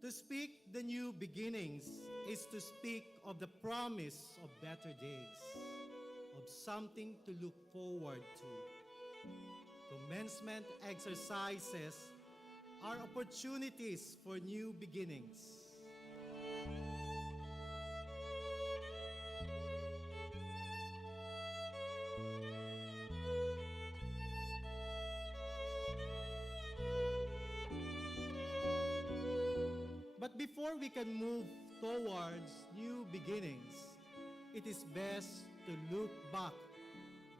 To speak the new beginnings is to speak of the promise of better days, of something to look forward to. Commencement exercises are opportunities for new beginnings. But before we can move towards new beginnings, it is best to look back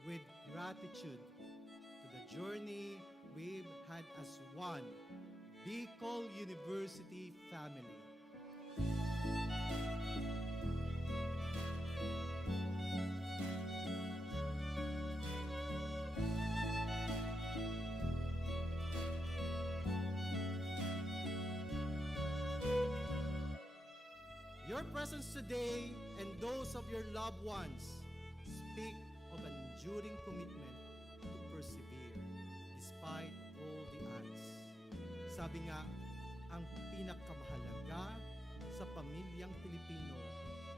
with gratitude to the journey we've had as one Bicol University family. Your presence today and those of your loved ones speak of an enduring commitment to persevere despite all the odds. Sabi nga, ang pinakamahalaga sa pamilyang Pilipino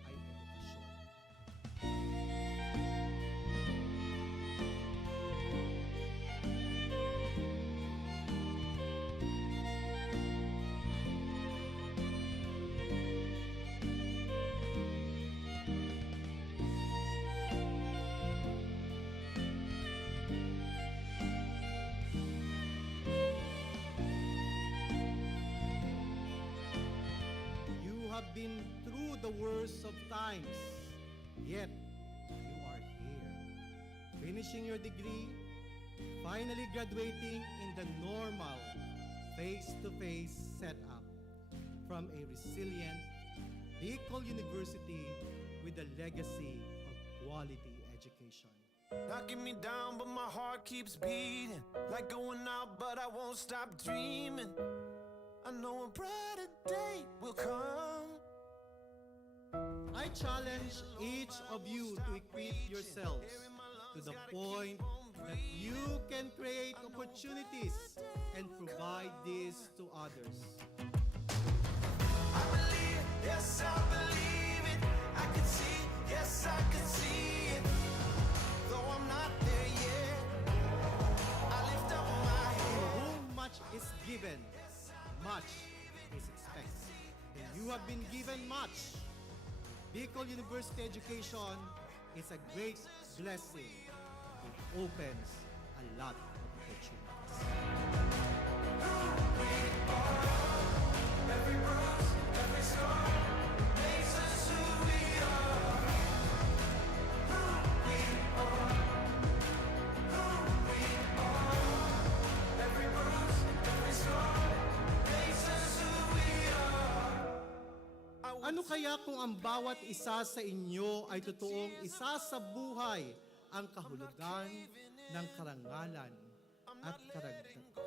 ay edukasyon. Have been through the worst of times, yet you are here, finishing your degree, finally graduating in the normal face-to-face setup from a resilient Bicol University with a legacy of quality education. Knocking me down, but my heart keeps beating. Like going out, but I won't stop dreaming. I know a brighter day will come. I challenge each of you to equip yourselves to the point that you can create opportunities and provide this to others. I believe, yes, I believe it. I can see, yes, I can see it. Though I'm not there yet, I lift up my To head. whom much is given, much is expected. And you have been given much. Bicol University education is a great blessing. It opens a lot of opportunities. Every bruise, every scar makes us who we are. Who we are. Who we are. Every bruise, every scar makes us who we are. Ano kaya kung ang bawat isa sa inyo ay totoong isa sa buhay ang kahulugan ng karangalan at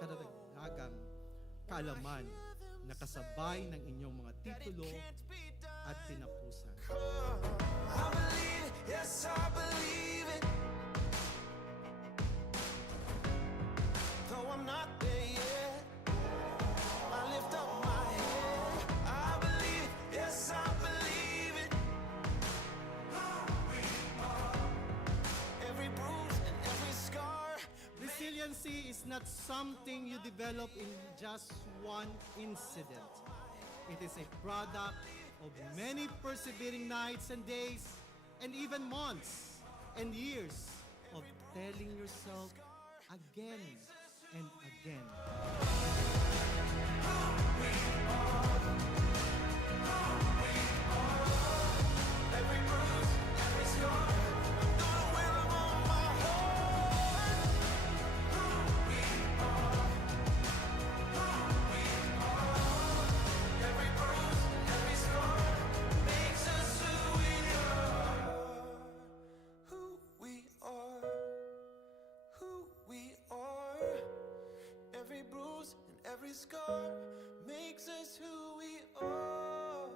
karagdagang kaalaman na kasabay ng inyong mga titulo at tinapusan? I believe it, yes, I believe it. Though I'm not there yet, I lift up my head. I believe it, yes, I believe it. Every bruise and every scar. Resiliency is not something you develop in just one incident. It is a product of many persevering nights and days, and even months and years of telling yourself again and again. Every bruise, every scar, I'm gonna wear 'em on my heart. Who we are, who we are. Every bruise, every scar makes us who we are. Who we are, who we are. Every bruise and every scar makes us who we are.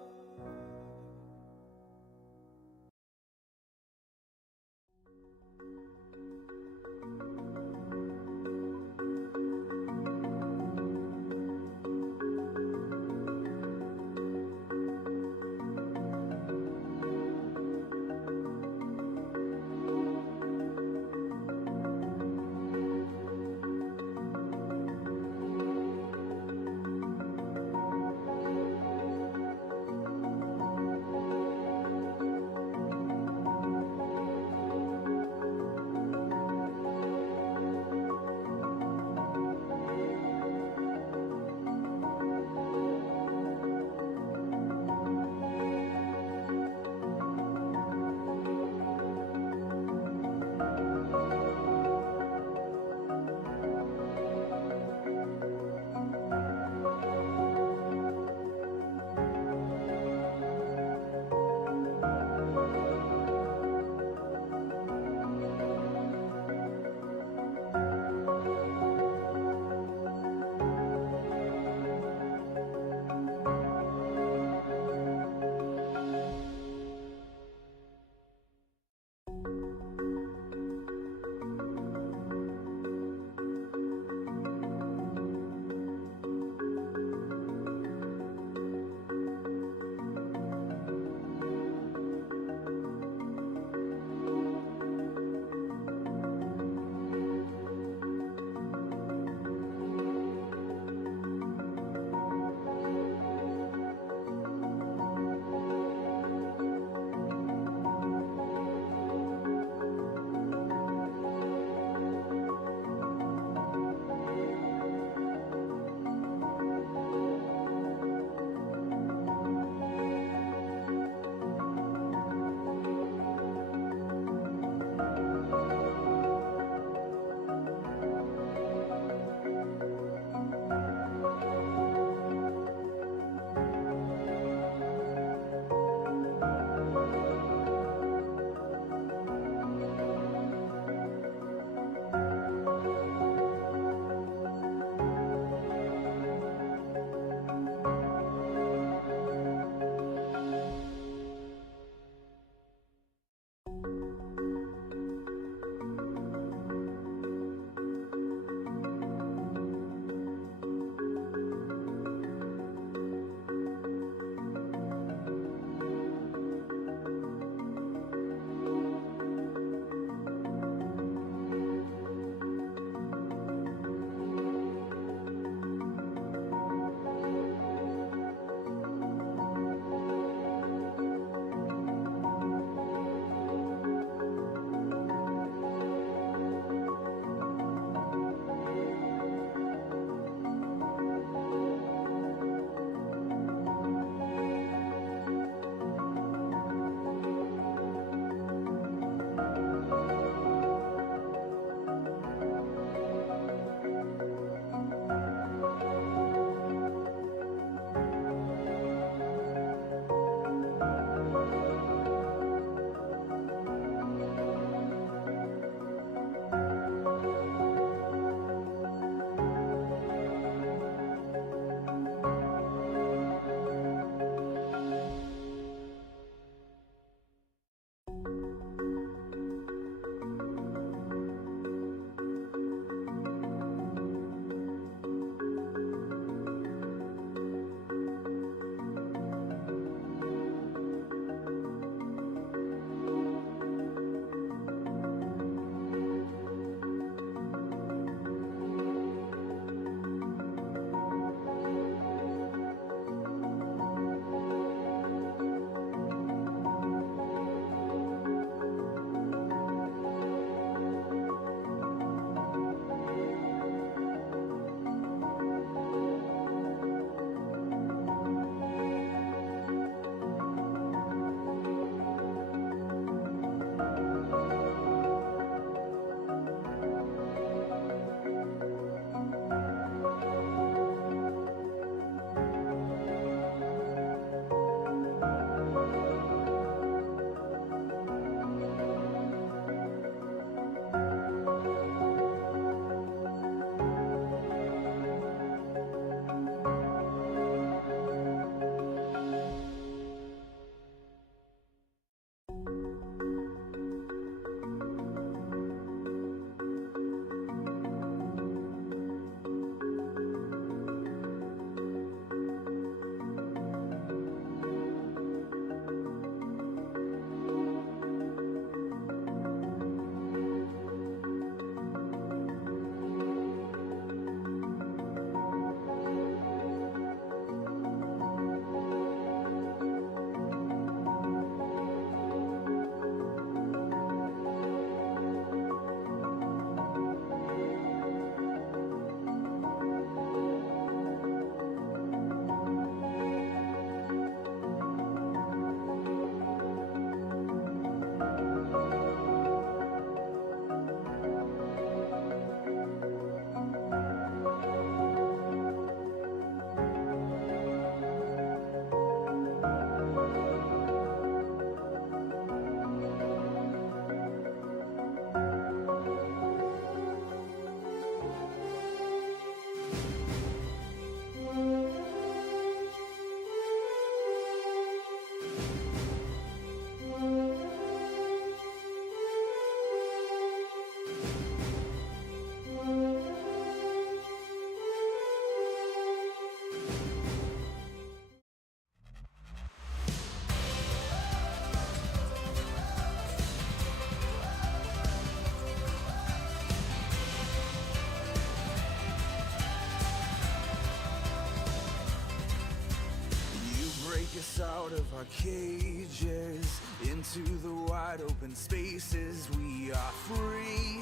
out of our cages into the wide open spaces. We are free,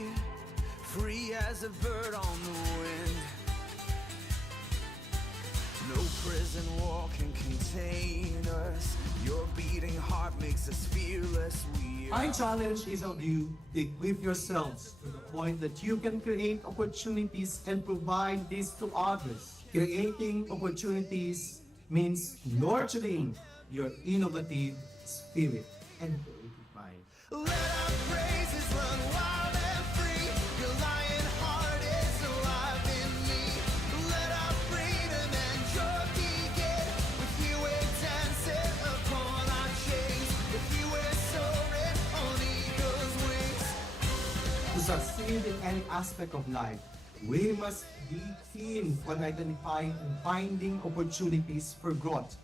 free as a bird on the wind. No prison wall can contain us. Your beating heart makes us fearless. My challenge is on you to equip yourselves to the point that you can create opportunities and provide this to others. Creating opportunities means nurturing your innovative spirit and creative mind. Let our praises run wild and free. Your lion heart is alive in me. Let our freedom and joy begin. With you we're dancing upon our chains. With you we're soaring on eagle's wings. To succeed in any aspect of life, we must be keen on identifying and finding opportunities for growth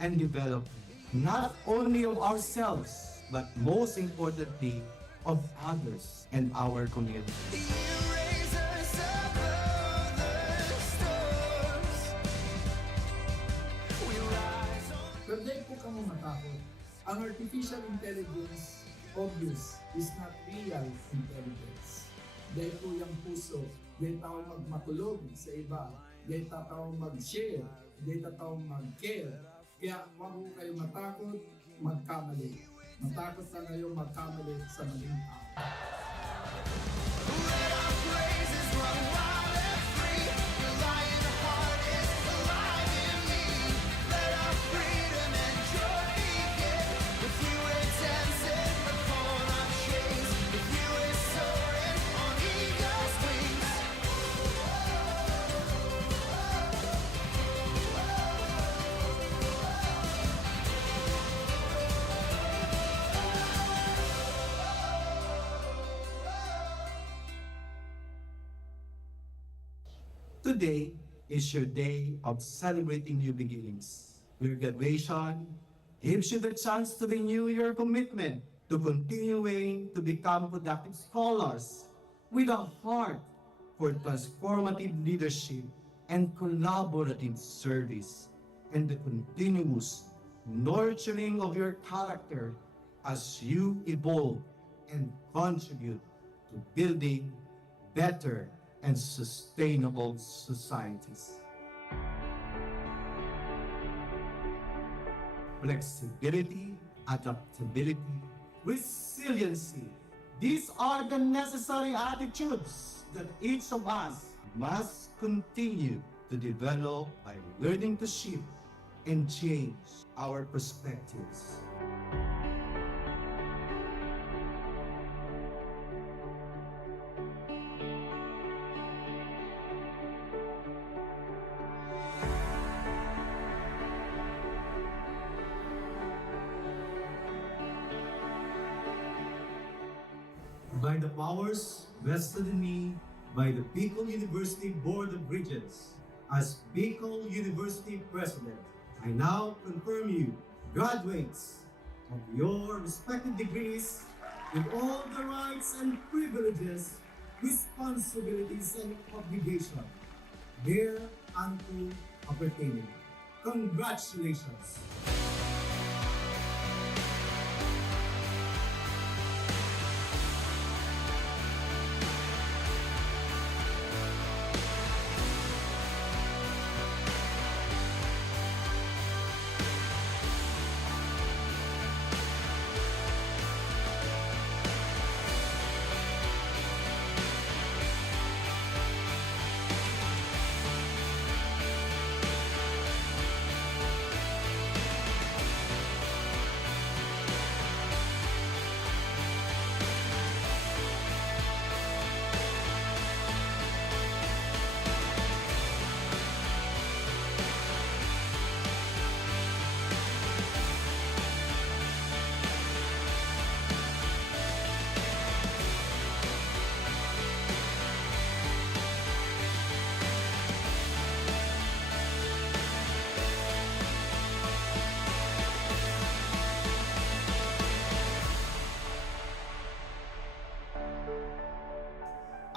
and development, not only of ourselves, but most importantly, of others and our community. You raise us above the stars. We rise on. Pwede po kamo matakot. Ang artificial intelligence, obvious, is not real intelligence. Dahil po yung puso, dahil tao magmatulog sa iba, dahil tao mag-share, dahil tao mag-care. Kaya huwag po kayo matakot, magkamali. Matakot na kayo magkamali sa maling tao. Let our praises run wild and free. Your lion heart is alive in me. Let our freedom and joy begin. With you we're dancing upon our chains. With you we're soaring on eagle's wings. Today is your day of celebrating new beginnings. Your graduation gives you the chance to renew your commitment to continuing to become productive scholars with a heart for transformative leadership and collaborative service, and the continuous nurturing of your character as you evolve and contribute to building better and sustainable societies. Flexibility, adaptability, resiliency. These are the necessary attitudes that each of us must continue to develop by learning to shift and change our perspectives. By the powers vested in me by the Bicol University Board of Regents, as Bicol University President, I now confirm you graduates of your respective degrees with all the rights and privileges, responsibilities and obligations thereunto appertaining. Congratulations!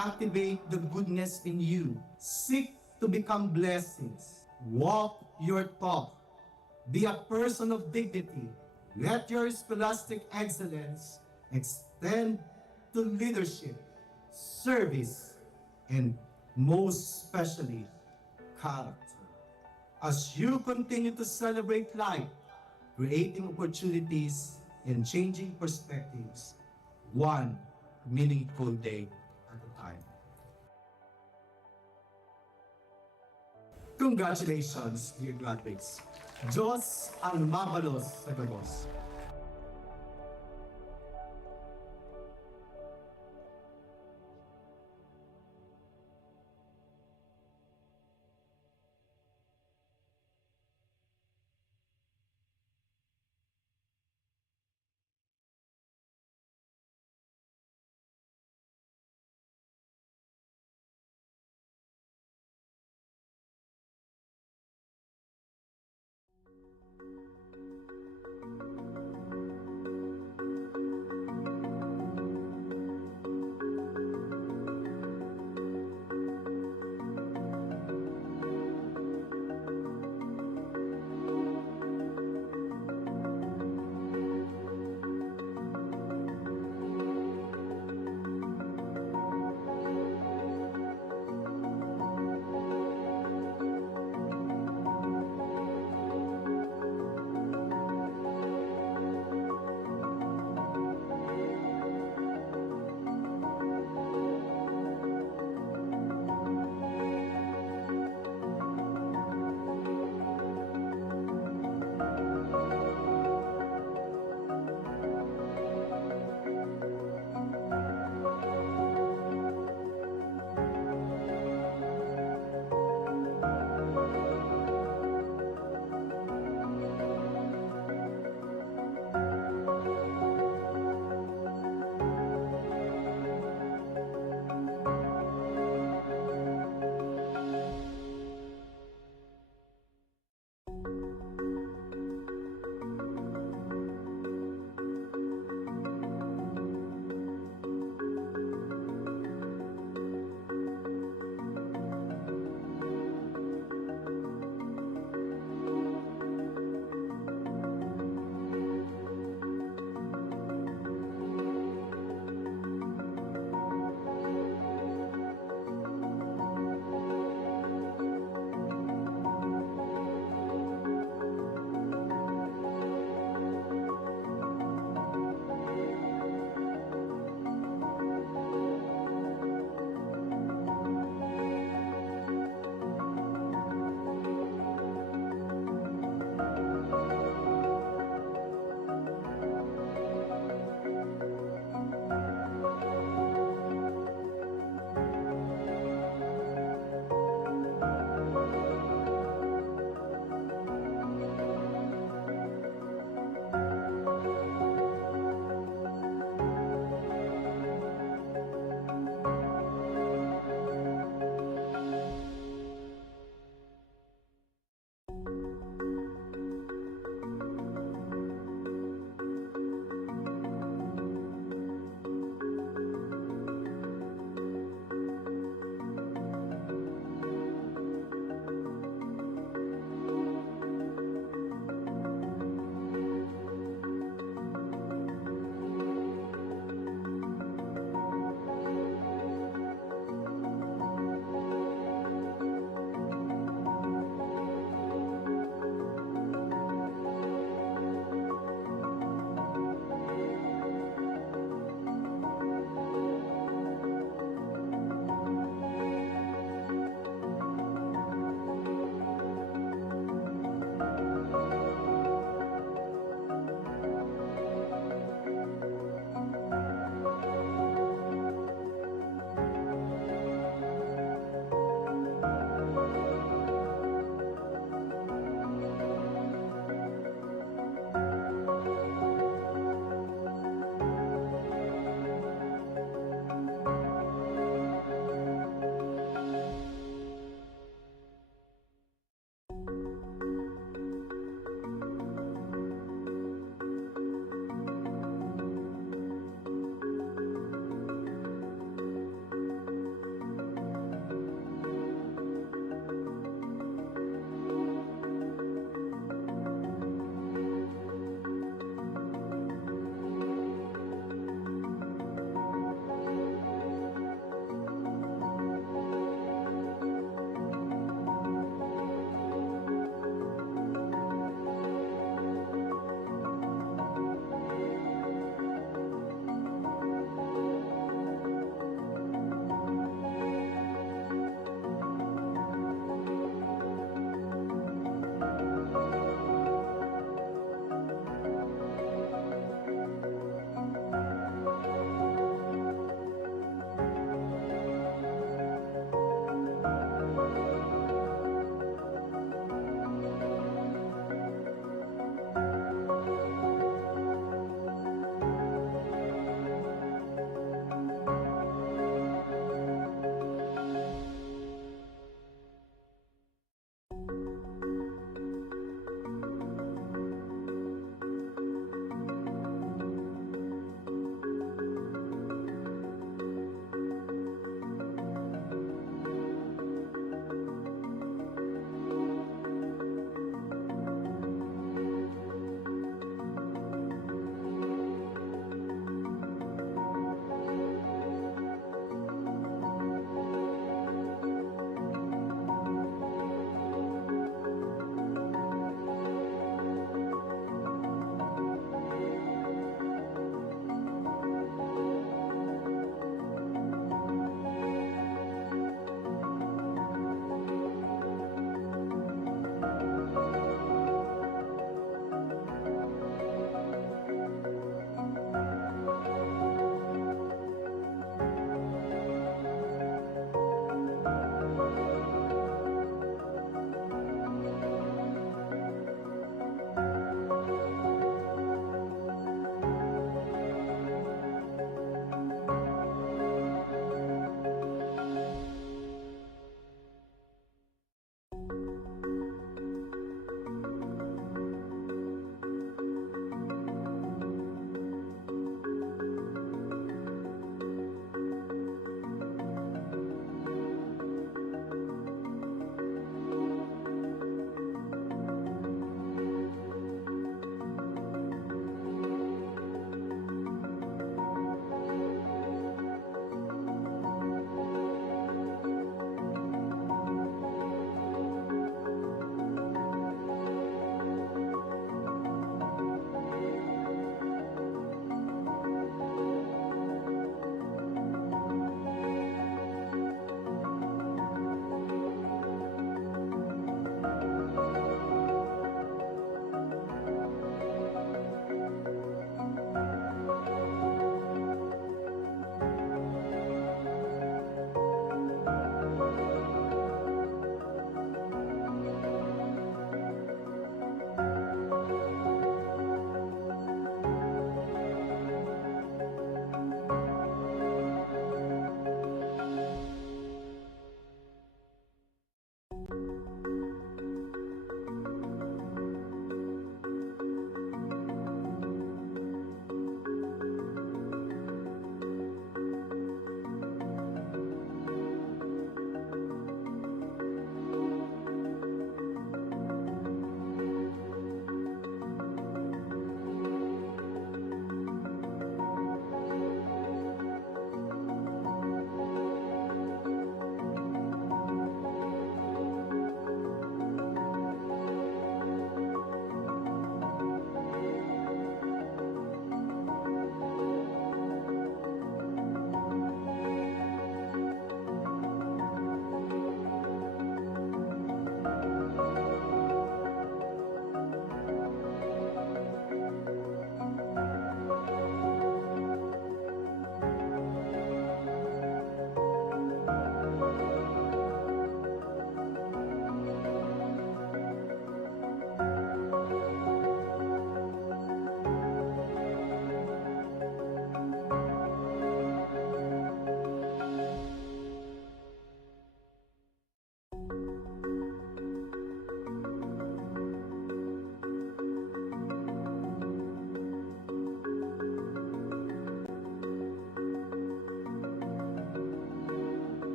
Activate the goodness in you. Seek to become blessings. Walk your talk. Be a person of dignity. Let your scholastic excellence extend to leadership, service, and most especially, character. As you continue to celebrate life, creating opportunities and changing perspectives, one meaningful day at a time. Congratulations, dear graduates. Diyos ang mabalos sa gabos.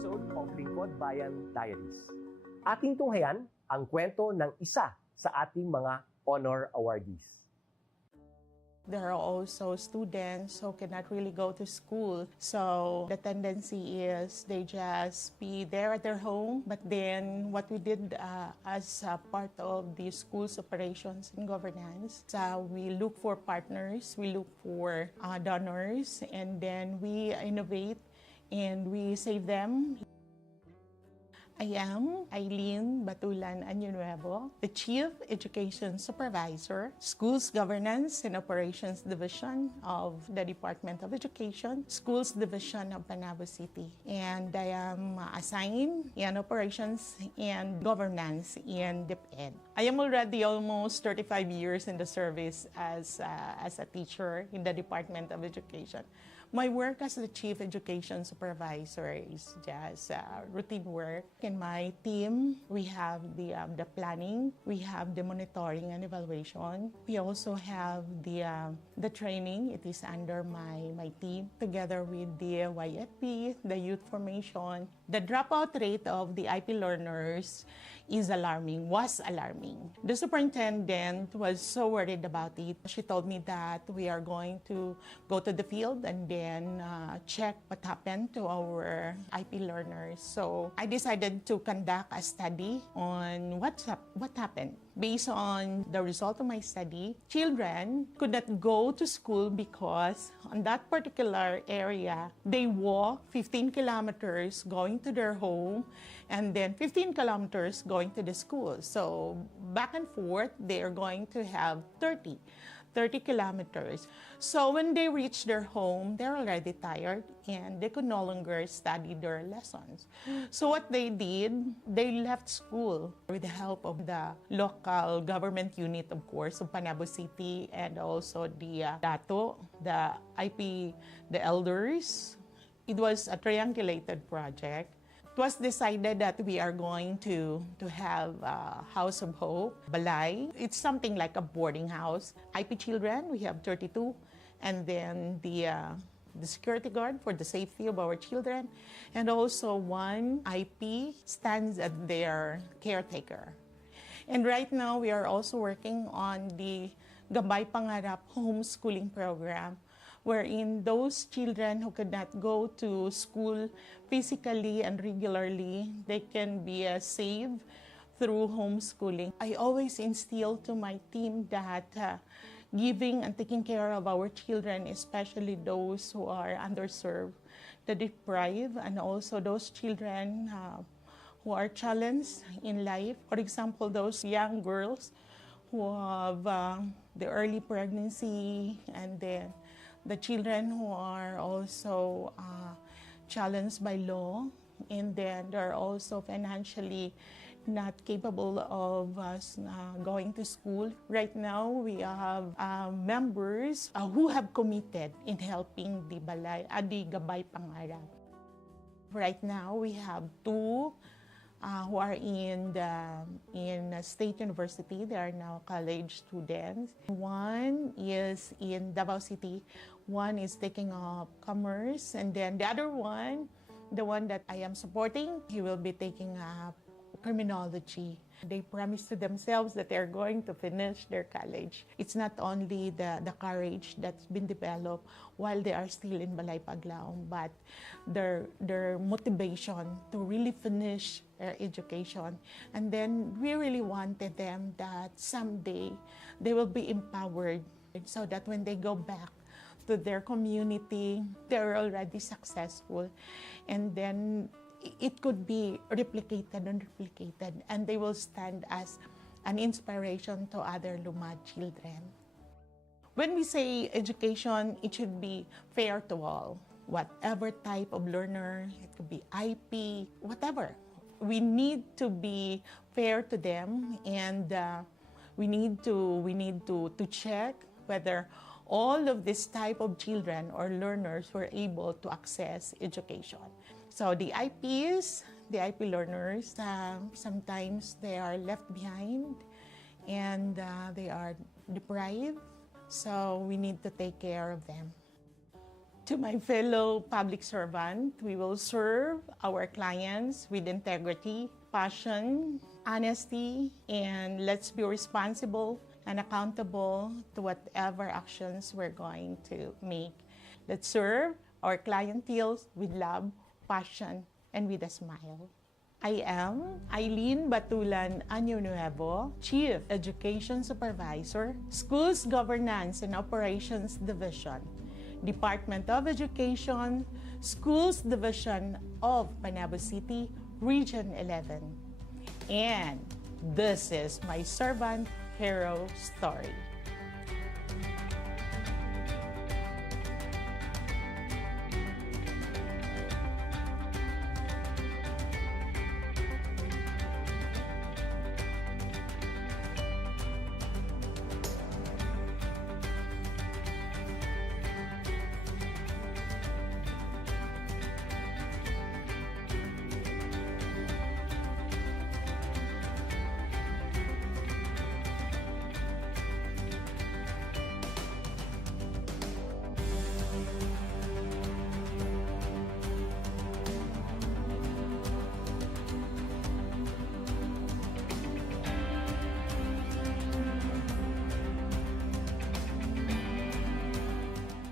episode of Lingkod Bayan Diaries. Ating tunghayan ang kwento ng isa sa ating mga honor awardees. There are also students who cannot really go to school. So the tendency is they just be there at their home. But then what we did as part of the school's operations and governance, we look for partners, we look for donors, and then we innovate and we save them. I am Eileen Batulan Añonuevo, the Chief Education Supervisor, Schools Governance and Operations Division of the Department of Education, Schools Division of Panabo City. And I am assigned in Operations and Governance in DepEd. I am already almost 35 years in the service as a teacher in the Department of Education. My work as the Chief Education Supervisor is just routine work. In my team, we have the planning, we have the monitoring and evaluation. We also have the training. It is under my team, together with the YFP, the youth formation. The dropout rate of the IP learners was alarming. The superintendent was so worried about it. She told me that we are going to go to the field and then check what happened to our IP learners. So I decided to conduct a study on what happened. Based on the result of my study, children could not go to school because on that particular area, they walk 15 kilometers going to their home and then 15 kilometers going to the school. So back and forth, they are going to have 30 kilometers. So when they reach their home, they're already tired and they could no longer study their lessons. So what they did, they left school with the help of the local government unit, of course, of Panabo City, and also the DATO, the IP, the elders. It was a triangulated project. It was decided that we are going to have a House of Hope, Balay. It's something like a boarding house. IP children, we have 32, and then the security guard for the safety of our children, and also one IP stands as their caretaker. And right now, we are also working on the Gabay Pangarap homeschooling program, wherein those children who could not go to school physically and regularly, they can be saved through homeschooling. I always instill to my team that giving and taking care of our children, especially those who are underserved, the deprived, and also those children who are challenged in life. For example, those young girls who have the early pregnancy, and then the children who are also challenged by law, and then they're also financially not capable of going to school. Right now, we have members who have committed in helping the Gabay Pangarap. Right now, we have two who are in State University. They are now college students. One is in Davao City. One is taking up commerce. And then the other one, the one that I am supporting, he will be taking up criminology. They promise to themselves that they're going to finish their college. It's not only the courage that's been developed while they are still in Balay Paglaong, but their motivation to really finish their education. And then we really wanted them that someday they will be empowered, so that when they go back to their community, they're already successful. And then it could be replicated and replicated, and they will stand as an inspiration to other Lumad children. When we say education, it should be fair to all. Whatever type of learner, it could be IP, whatever. We need to be fair to them, and we need to check whether all of this type of children or learners were able to access education. So the IPs, the IP learners, sometimes they are left behind and they are deprived. So we need to take care of them. To my fellow public servant, we will serve our clients with integrity, passion, honesty, and let's be responsible and accountable to whatever actions we're going to make. Let's serve our clientele with love, passion, and with a smile. I am Eileen Batulan Año Nuevo, Chief Education Supervisor, Schools Governance and Operations Division, Department of Education, Schools Division of Panabo City, Region 11. And this is my servant hero story.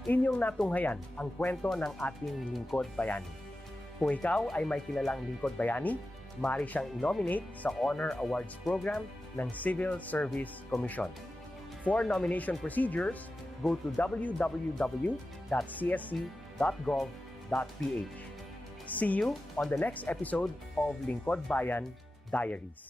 Inyong natunghayan ang kwento ng ating lingkod bayani. Kung ikaw ay may kilalang lingkod bayani, maaari siyang i-nominate sa Honor Awards Program ng Civil Service Commission. For nomination procedures, go to www.csc.gov.ph. See you on the next episode of Lingkod Bayan Diaries.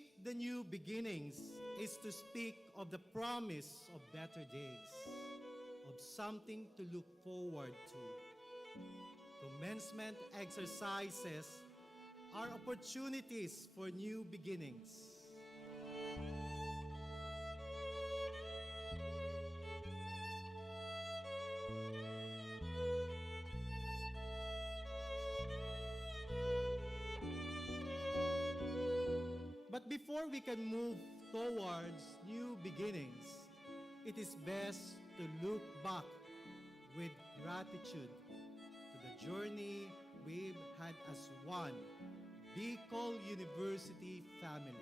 speak the new beginnings is to speak of the promise of better days, of something to look forward to. Commencement exercises are opportunities for new beginnings. But before we can move towards new beginnings, it is best to look back with gratitude to the journey we've had as one Bicol University family.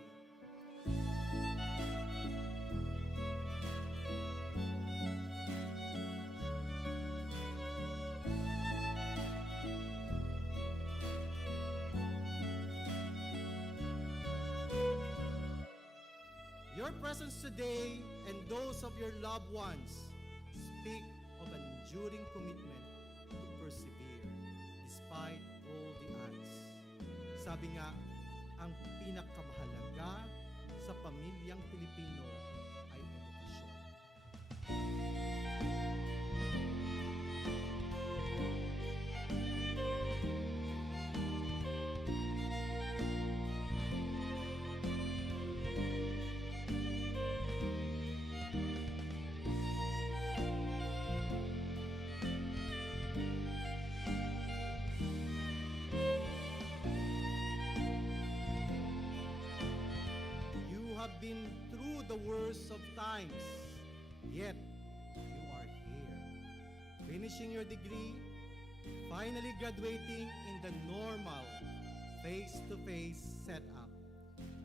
Your presence today and those of your loved ones speak of an enduring commitment to persevere despite all the odds. Sabi nga, ang pinakamahalaga sa pamilyang Pilipino ay edukasyon. Have been through the worst of times, yet you are here, finishing your degree, finally graduating in the normal face-to-face setup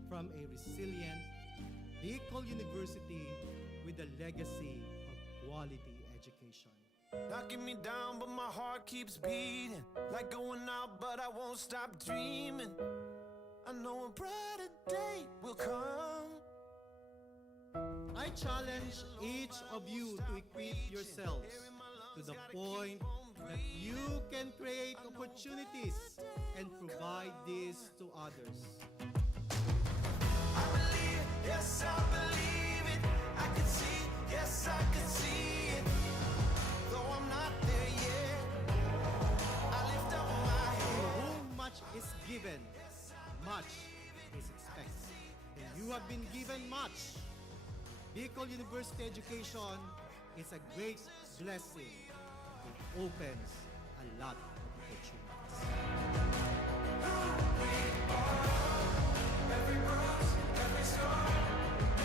from a resilient Bicol University with a legacy of quality education. Knocking me down, but my heart keeps beating. Like going out, but I won't stop dreaming. I know a brighter day will come. I challenge each of you to equip yourselves to the point that you can create opportunities and provide this to others. I believe, yes, I believe it. I can see, yes, I can see it. Though I'm not there yet, I lift up my To head. whom much is given, much is expected. And you have been given much. Bicol University education is a great blessing. It opens a lot of opportunities. Every bruise, every scar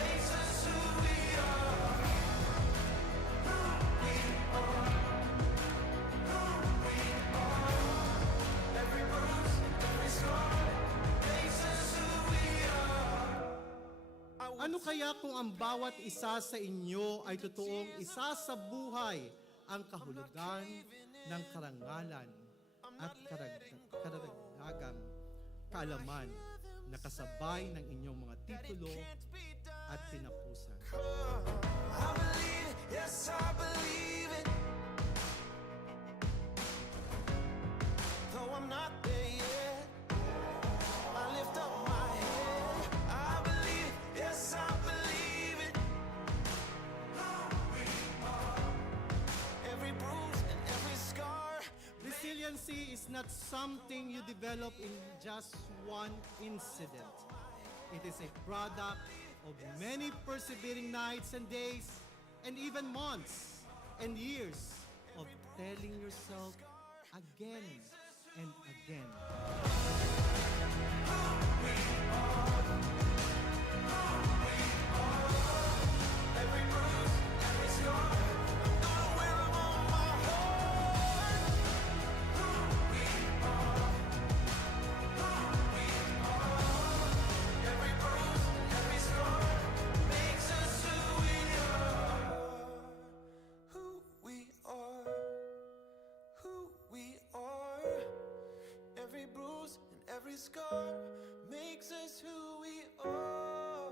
makes us who we are. Who we are. Who we are. Every bruise, every scar makes us who we are. Ano kaya kung ang bawat isa sa inyo ay totoong isa sa buhay ang kahulugan ng karangalan at karagdagang kaalaman na kasabay ng inyong mga titulo at tinapusan. I believe it, yes, I believe it. Though I'm not there yet, I lift up my head. I believe it, yes, I believe it. Every bruise and every scar. Resiliency is not something you develop in just one incident. It is a product of many persevering nights and days, and even months and years of telling yourself again and again. Every bruise, every scar. I'm gonna wear 'em on my heart. Who we are. Who we are. Every bruise, every scar makes us who we are. Who we are. Who we are. Every bruise and every scar makes us who we are.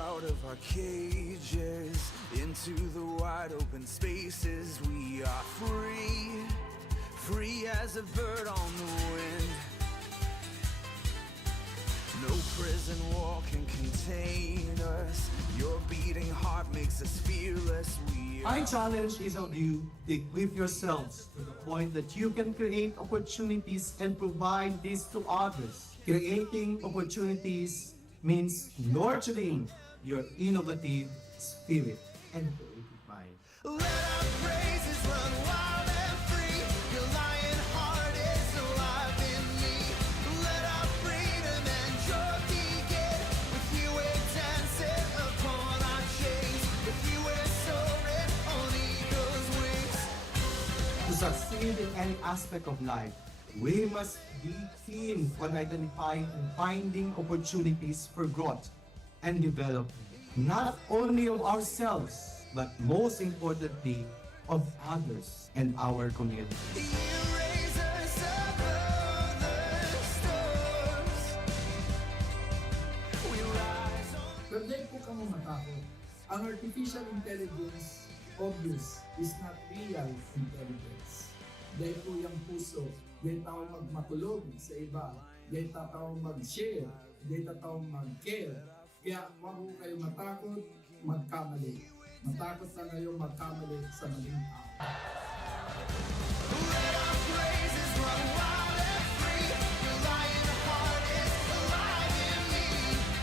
out of our cages into the wide open spaces. We are free, free as a bird on the wind. No prison wall can contain us. Your beating heart makes us fearless. My challenge is on you to equip yourselves to the point that you can create opportunities and provide this to others. Creating opportunities means nurturing your innovative spirit and creative mind. Let our praises run wild and free. Your lion heart is alive in me. Let our freedom and joy begin. With you we're dancing upon our chains. With you we're soaring on eagle's wings. To succeed in any aspect of life, we must be keen on identifying and finding opportunities for growth and development, not only of ourselves, but most importantly, of others and our community. You raise us above the storms. We rise on. Pwede po kamo matakot. Ang artificial intelligence, obvious, is not real intelligence. Dahil po yung puso, dahil tao magmatulog sa iba, dahil tao mag-share, dahil tao mag-care. Kaya huwag po kayo matakot, magkamali. Matakot na kayo magkamali sa maling tao. Let our praises run wild and free. Your lion heart is alive in me.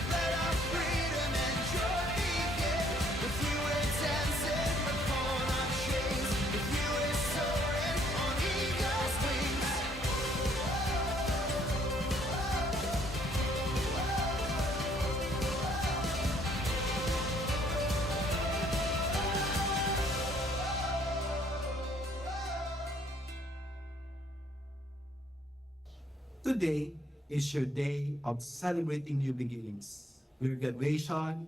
Let our freedom and joy begin. With you we're dancing upon our chains. With you we're soaring on eagle's wings. Today is your day of celebrating new beginnings. Your graduation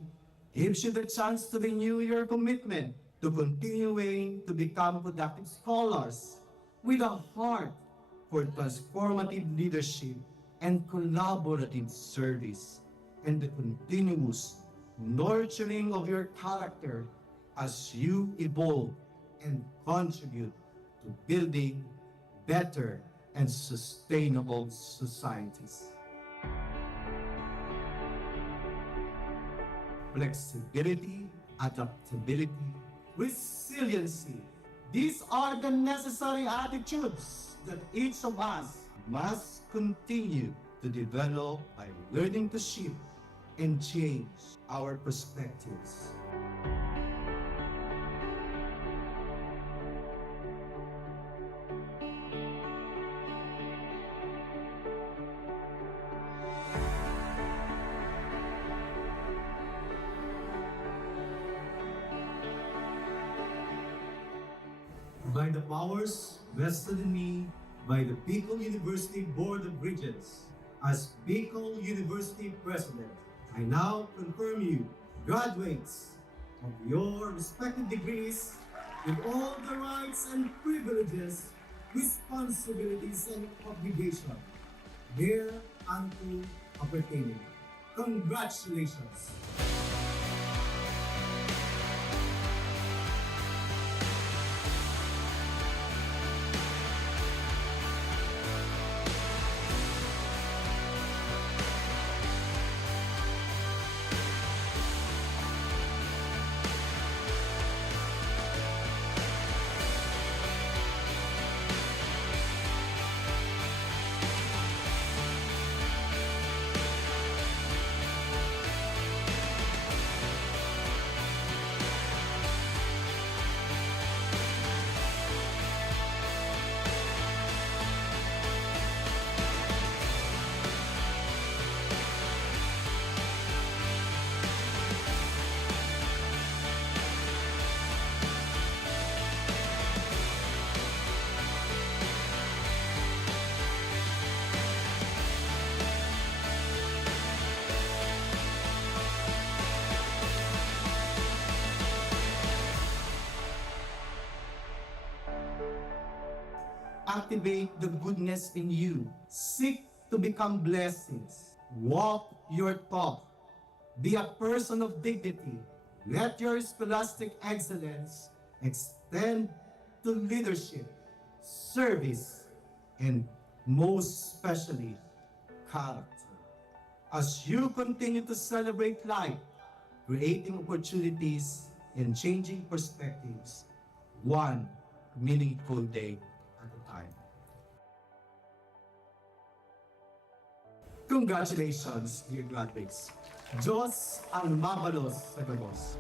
gives you the chance to renew your commitment to continuing to become productive scholars with a heart for transformative leadership and collaborative service, and the continuous nurturing of your character as you evolve and contribute to building better and sustainable societies. Flexibility, adaptability, resiliency. These are the necessary attitudes that each of us must continue to develop by learning to shift and change our perspectives. By the powers vested in me by the Bicol University Board of Regents, as Bicol University President, I now confirm you graduates of your respective degrees with all the rights and privileges, responsibilities and obligations thereunto appertaining. Congratulations! Activate the goodness in you. Seek to become blessings. Walk your talk. Be a person of dignity. Let your scholastic excellence extend to leadership, service, and most especially, character. As you continue to celebrate life, creating opportunities and changing perspectives, one meaningful day at a time. Congratulations, dear graduates. Diyos ang mabalos sa gabos.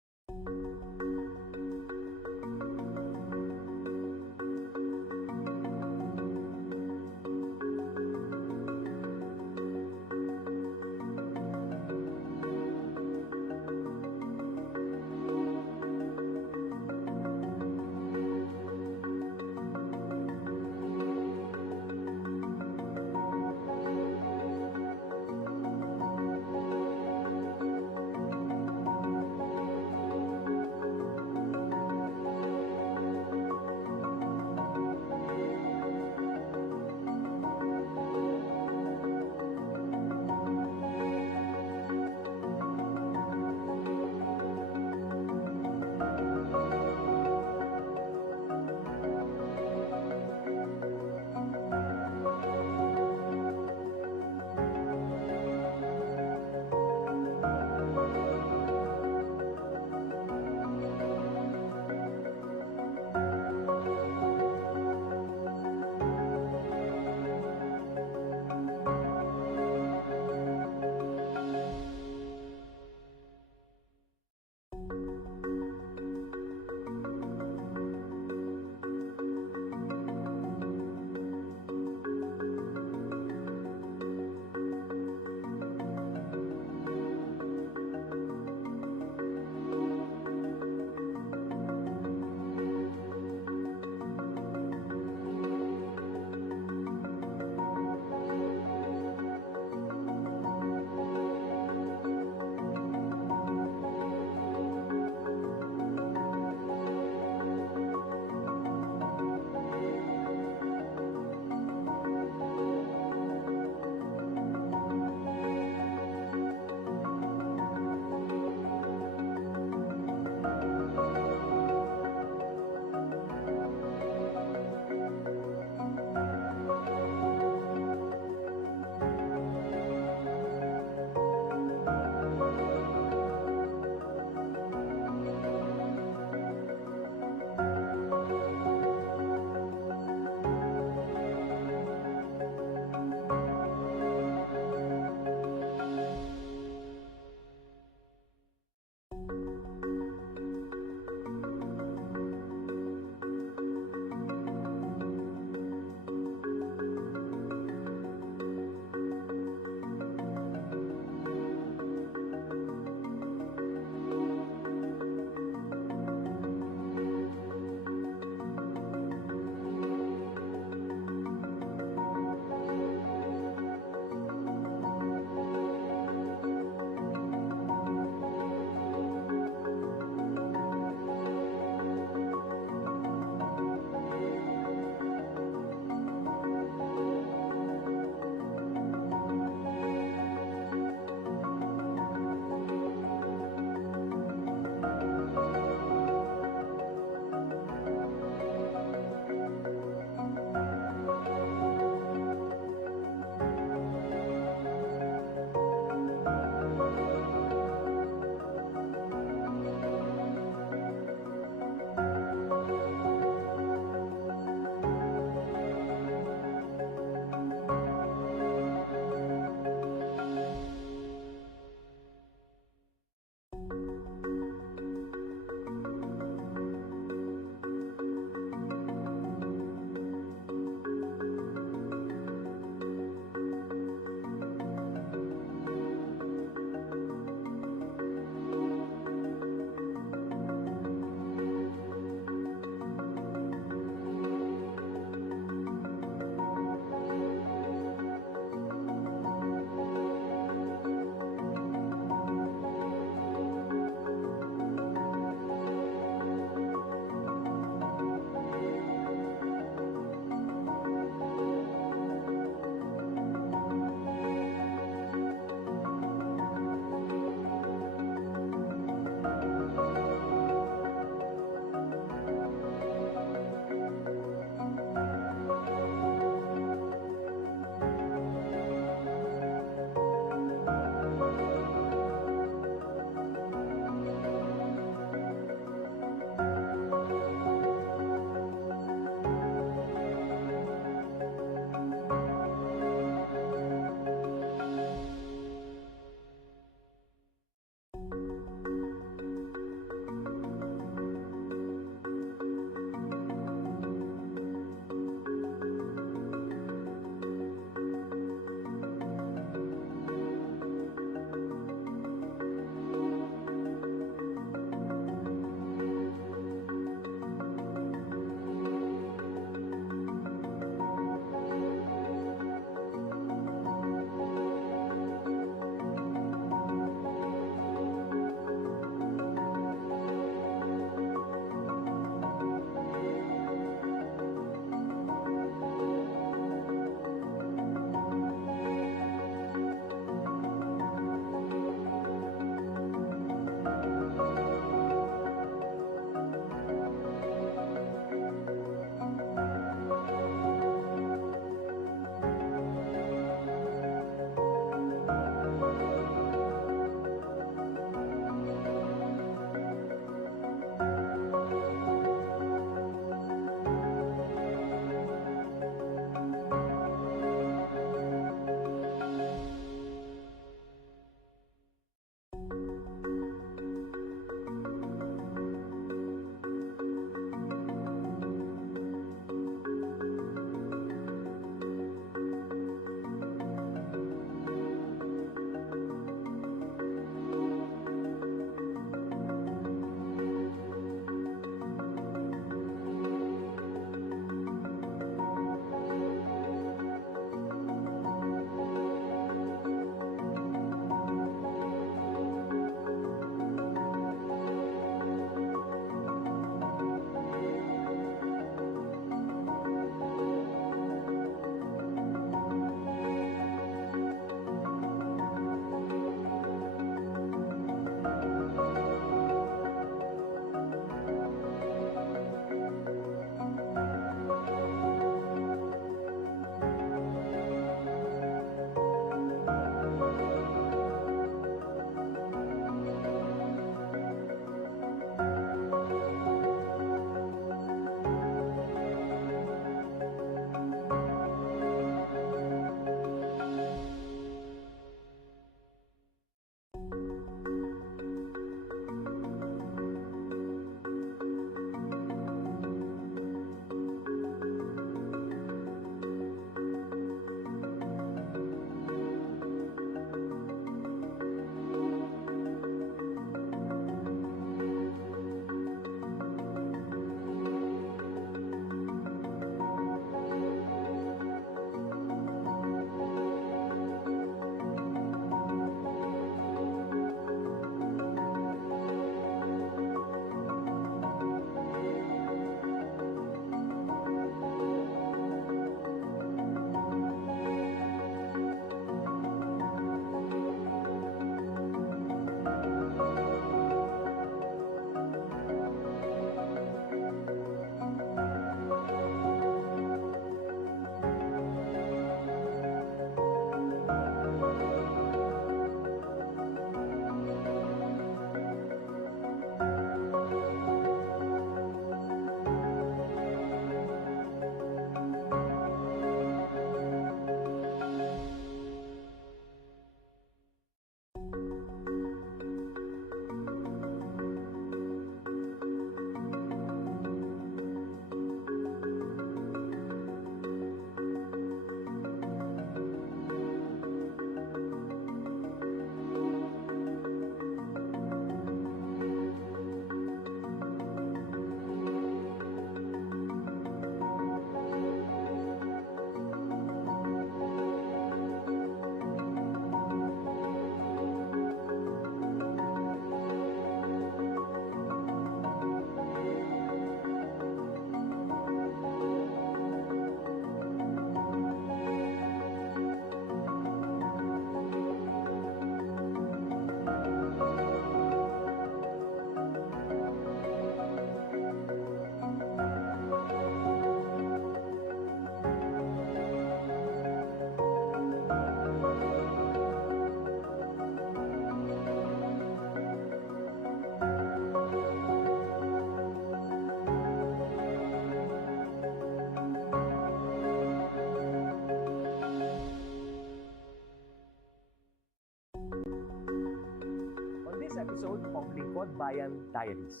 of Lingkod Bayan Diaries.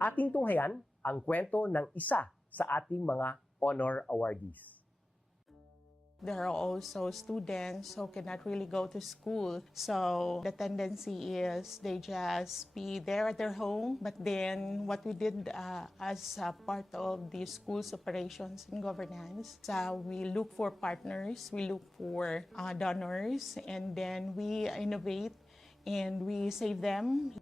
Ating tunghayan ang kwento ng isa sa ating mga honor awardees. There are also students who cannot really go to school. So the tendency is they just be there at their home. But then what we did as part of the school's operations and governance, we look for partners, we look for donors, and then we innovate and we save them.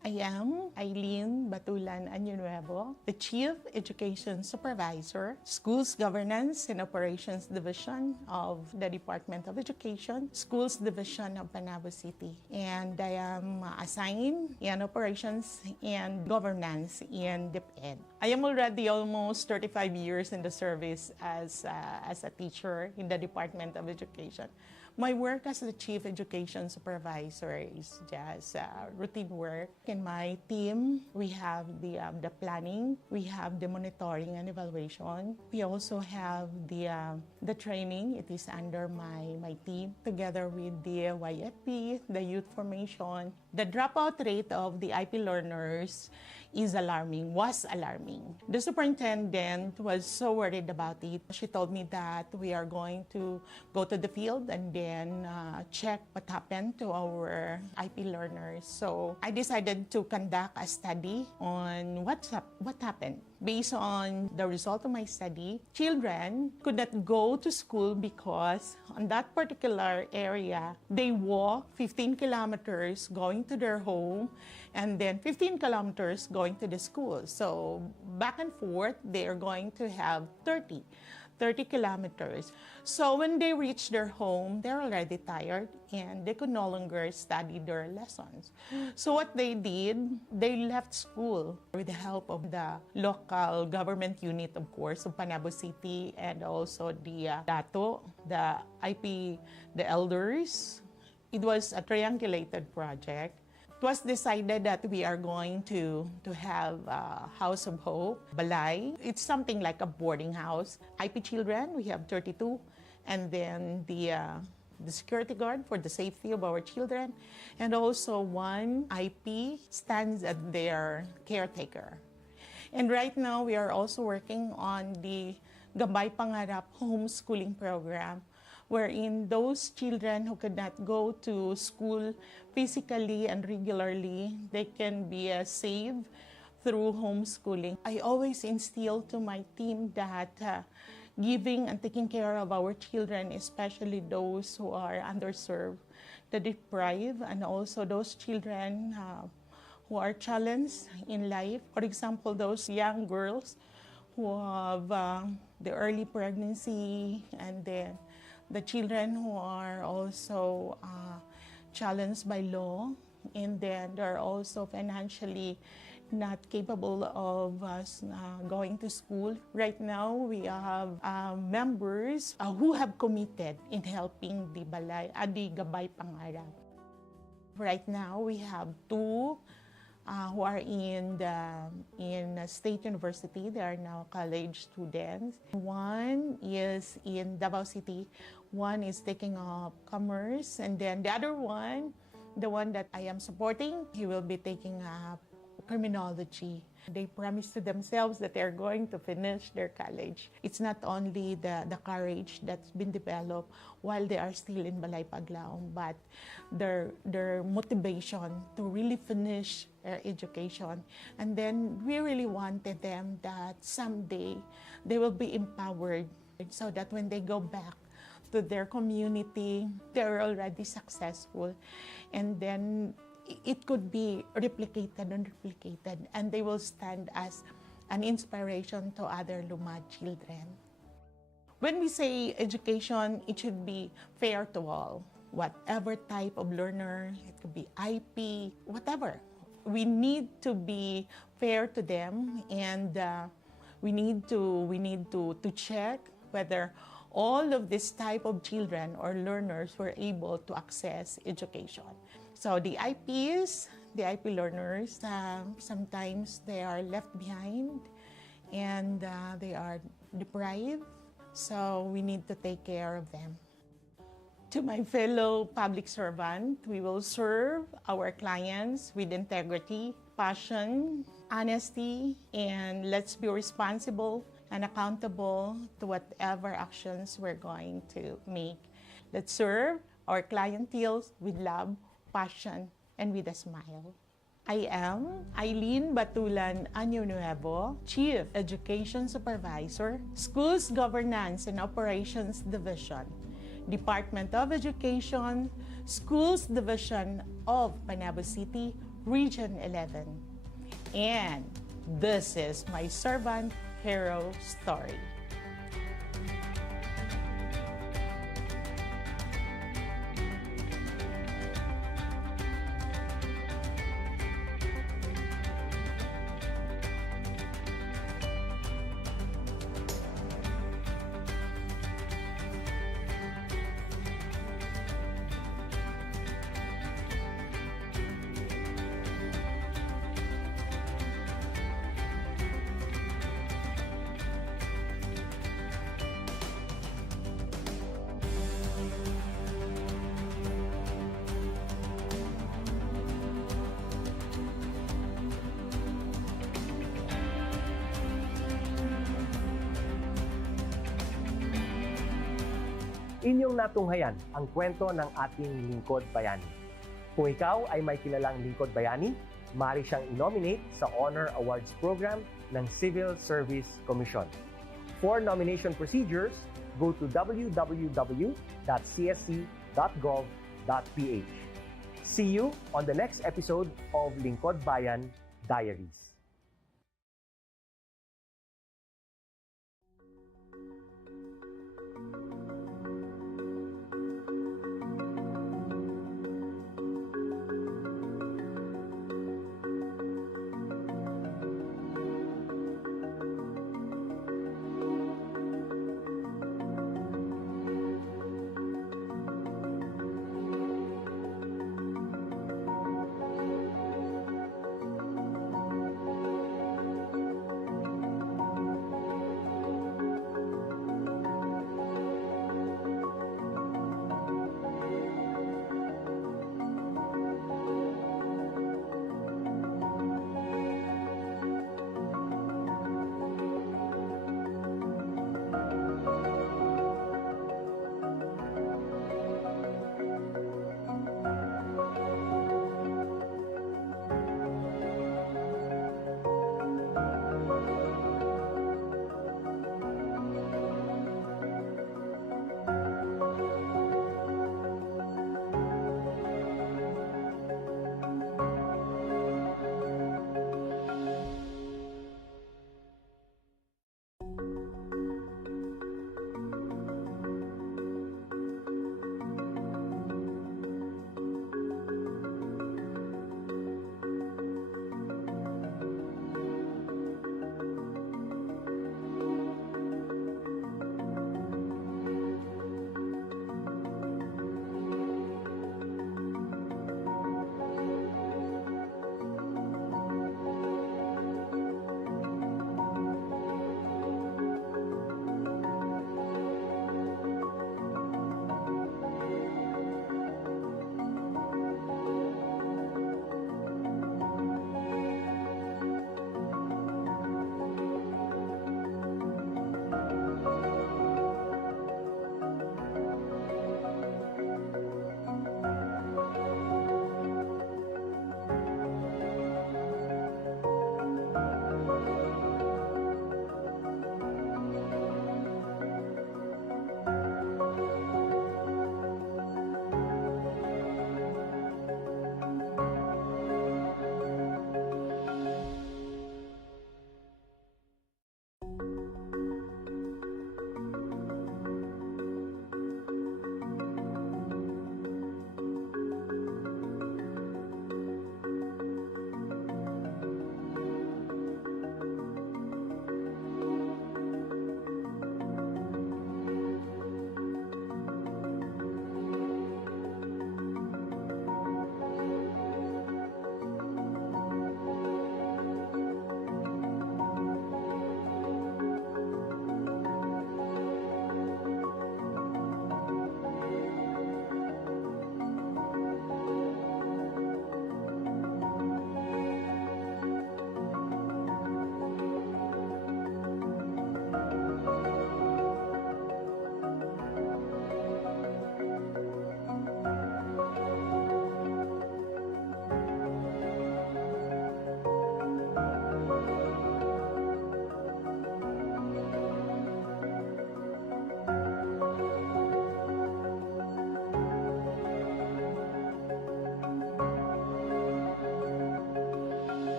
I am Eileen Batulan Añonuevo, the Chief Education Supervisor, Schools Governance and Operations Division of the Department of Education, Schools Division of Panabo City. And I am assigned in Operations and Governance in DepEd. I am already almost 35 years in the service as a teacher in the Department of Education. My work as the Chief Education Supervisor is just routine work. In my team, we have the planning, we have the monitoring and evaluation. We also have the training. It is under my team, together with the YFP, the youth formation. The dropout rate of the IP learners was alarming. The superintendent was so worried about it. She told me that we are going to go to the field and then check what happened to our IP learners. So I decided to conduct a study on what happened. Based on the result of my study, children could not go to school because on that particular area, they walk 15 kilometers going to their home and then 15 kilometers going to the school. So back and forth, they are going to have 30 kilometers. So when they reach their home, they're already tired and they could no longer study their lessons. So what they did, they left school with the help of the local government unit, of course, of Panabo City, and also the DATO, the IP, the elders. It was a triangulated project. It was decided that we are going to have a House of Hope, Balay. It's something like a boarding house. IP children, we have 32. And then the security guard for the safety of our children. And also one IP stands as their caretaker. And right now, we are also working on the Gabay Pangarap homeschooling program, wherein those children who could not go to school physically and regularly, they can be saved through homeschooling. I always instill to my team that giving and taking care of our children, especially those who are underserved, the deprived, and also those children who are challenged in life. For example, those young girls who have the early pregnancy, and then the children who are also challenged by law, and then they're also financially not capable of going to school. Right now, we have members who have committed in helping the Gabay Pangarap. Right now, we have two who are in State University. They are now college students. One is in Davao City. One is taking up commerce. And then the other one, the one that I am supporting, he will be taking up criminology. They promise to themselves that they're going to finish their college. It's not only the courage that's been developed while they are still in Balay Paglaom, but their motivation to really finish their education. And then we really wanted them that someday they will be empowered so that when they go back to their community, they're already successful. And then it could be replicated and replicated, and they will stand as an inspiration to other Lumad children. When we say education, it should be fair to all. Whatever type of learner, it could be IP, whatever. We need to be fair to them, and we need to check whether all of this type of children or learners were able to access education. So the IPs, the IP learners, sometimes they are left behind and they are deprived. So we need to take care of them. To my fellow public servant, we will serve our clients with integrity, passion, honesty, and let's be responsible and accountable to whatever actions we're going to make. Let's serve our clientele with love, passion, and with a smile. I am Eileen Batulan Año Nuevo, Chief Education Supervisor, Schools Governance and Operations Division, Department of Education, Schools Division of Panabo City, Region 11. And this is my servant hero story. Inyong natunghayan ang kwento ng ating lingkod bayani. Kung ikaw ay may kilalang lingkod bayani, maaari siyang i-nominate sa Honor Awards Program ng Civil Service Commission. For nomination procedures, go to www.csc.gov.ph. See you on the next episode of Lingkod Bayan Diaries.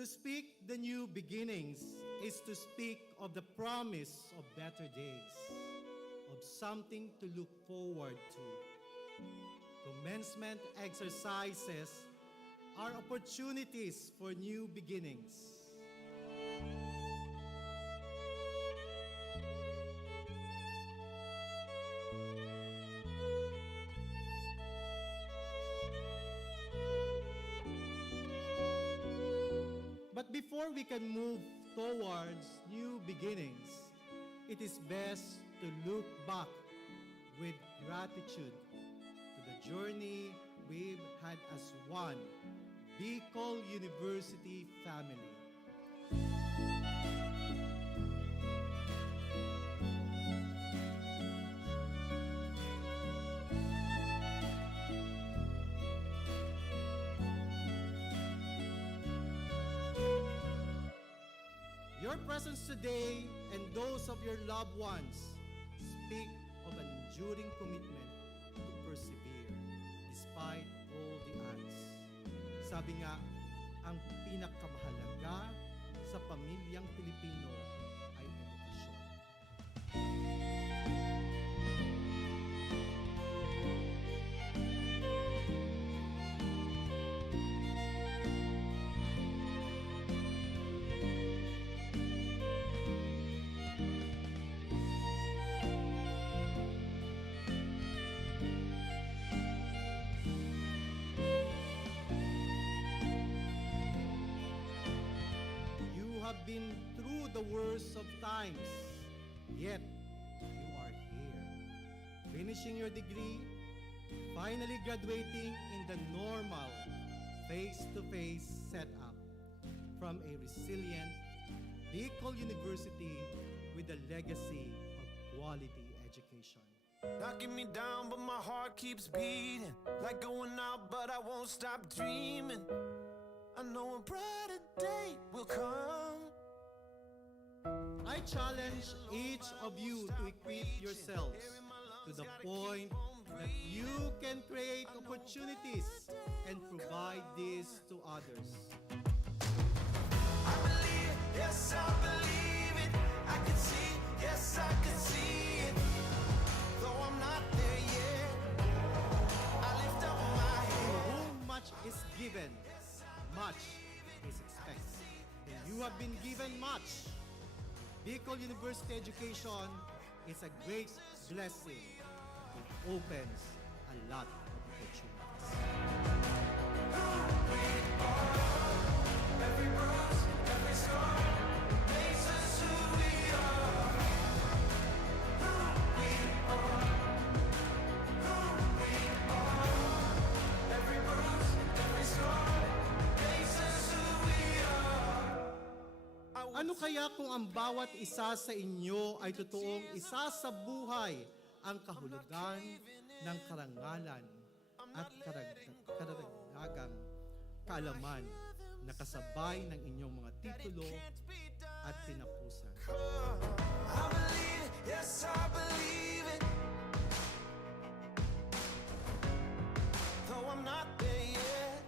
To speak the new beginnings is to speak of the promise of better days, of something to look forward to. Commencement exercises are opportunities for new beginnings. But before we can move towards new beginnings, it is best to look back with gratitude to the journey we've had as one Bicol University family. Your presence today and those of your loved ones speak of an enduring commitment to persevere despite all the odds. Sabi nga, ang pinakamahalaga sa pamilyang Pilipino ay edukasyon. Have been through the worst of times, yet you are here, finishing your degree, finally graduating in the normal face-to-face setup from a resilient Bicol University with a legacy of quality education. Knocking me down, but my heart keeps beating. Like going out, but I won't stop dreaming. I know a brighter day will come. I challenge each of you to equip yourselves to the point that you can create opportunities and provide this to others. I believe, yes, I believe it. I can see, yes, I can see it. Though I'm not there yet, I lift up my To head. whom much is given, much is expected. And you have been given much. Bicol University education is a great blessing. It opens a lot of opportunities. Every bruise, every scar makes us who we are. Who we are. Who we are. Every bruise, every scar makes us who we are. Ano kaya kung ang bawat isa sa inyo ay totoong isa sa buhay ang kahulugan ng karangalan at karagdagang kaalaman na kasabay ng inyong mga titulo at tinapusan? I believe it, yes, I believe it. Though I'm not there yet,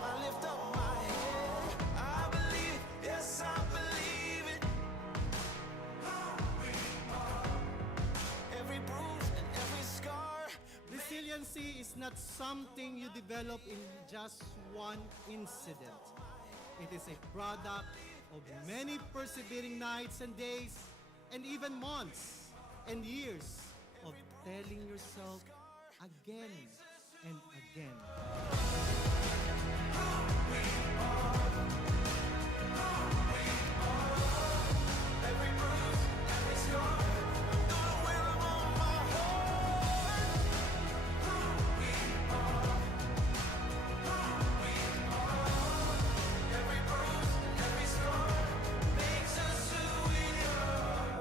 I lift up my head. I believe it, yes, I believe it. Every bruise and every scar. Resiliency is not something you develop in just one incident. It is a product of many persevering nights and days, and even months and years of telling yourself again and again. Every bruise, every scar. I'm gonna wear 'em on my heart. Who we are. Who we are. Every bruise, every scar makes us who we are.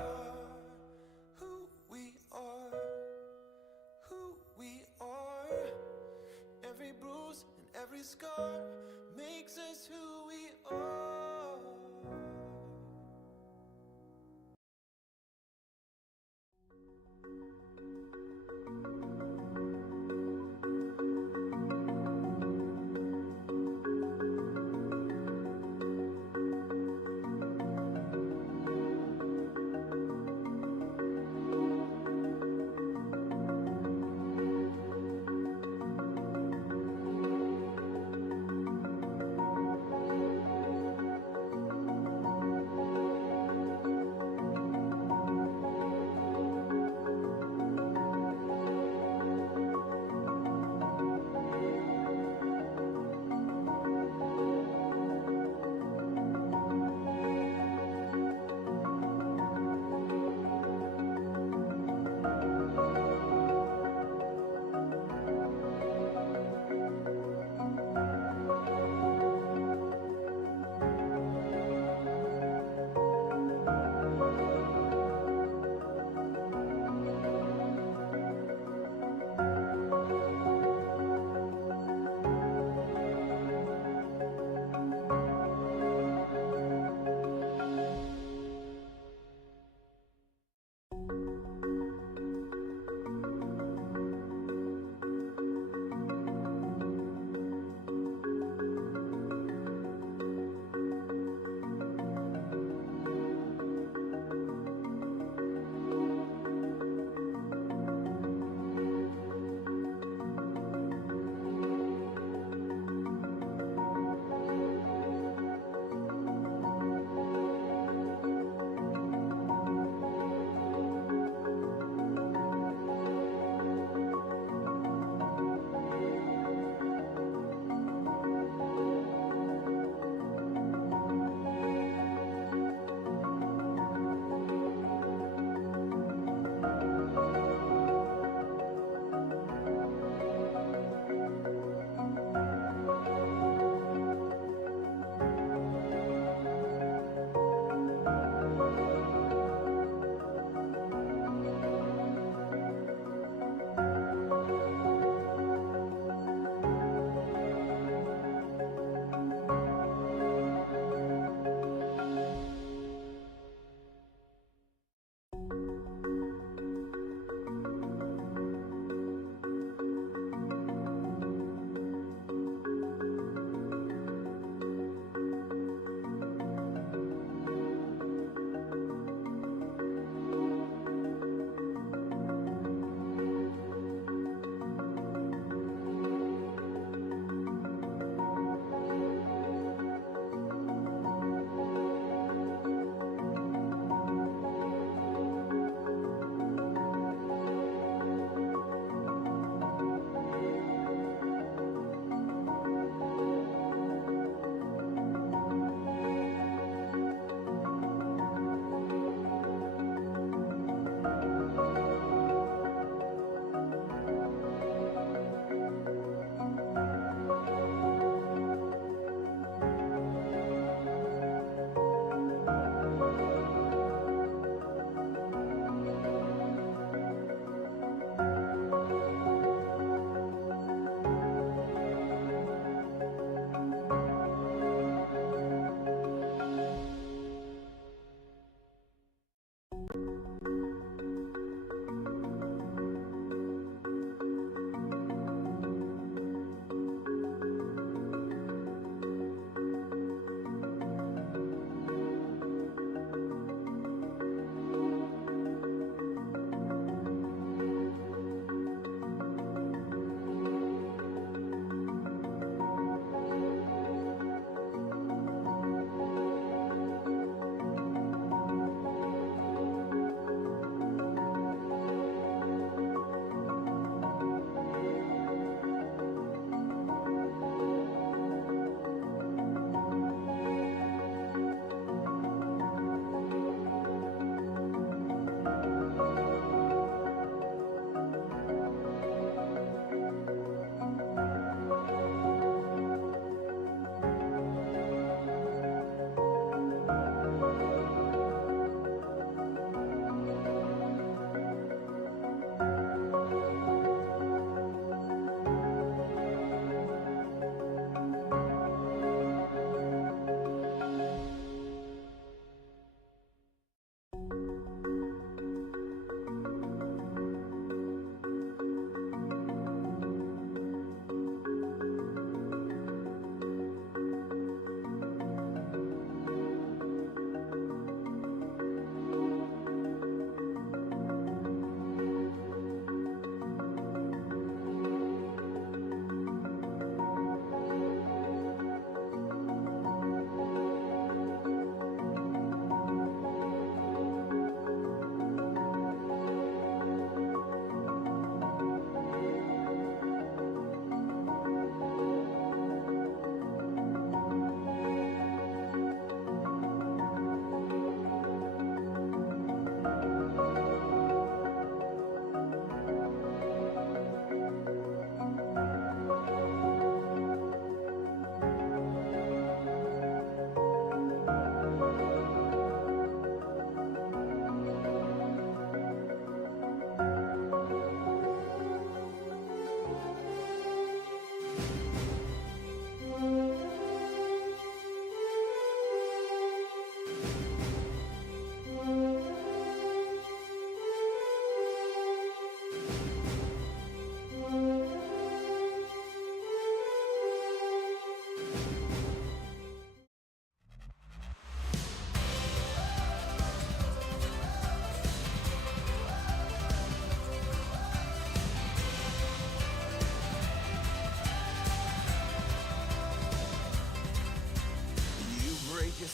Who we are. Who we are. Every bruise and every scar makes us who we are.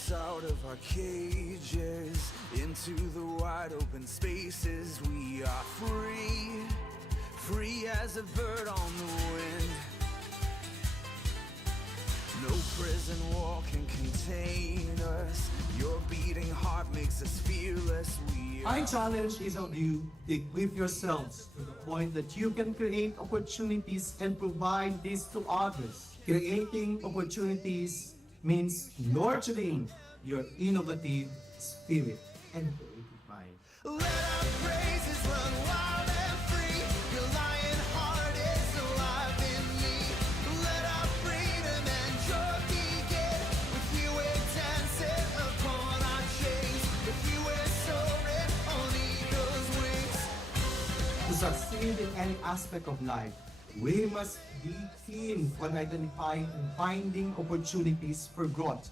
us out of our cages into the wide open spaces. We are free, free as a bird on the wind. No prison wall can contain us. Your beating heart makes us fearless. I challenge each of you to equip yourselves to the point that you can create opportunities and provide this to others. Creating opportunities means nurturing your innovative spirit and creative mind. Let our praises run wild and free. Your lion heart is alive in me. Let our freedom and joy begin. With you we're dancing upon our chains. With you we're soaring on eagle's wings. To succeed in any aspect of life, we must be keen on identifying and finding opportunities for growth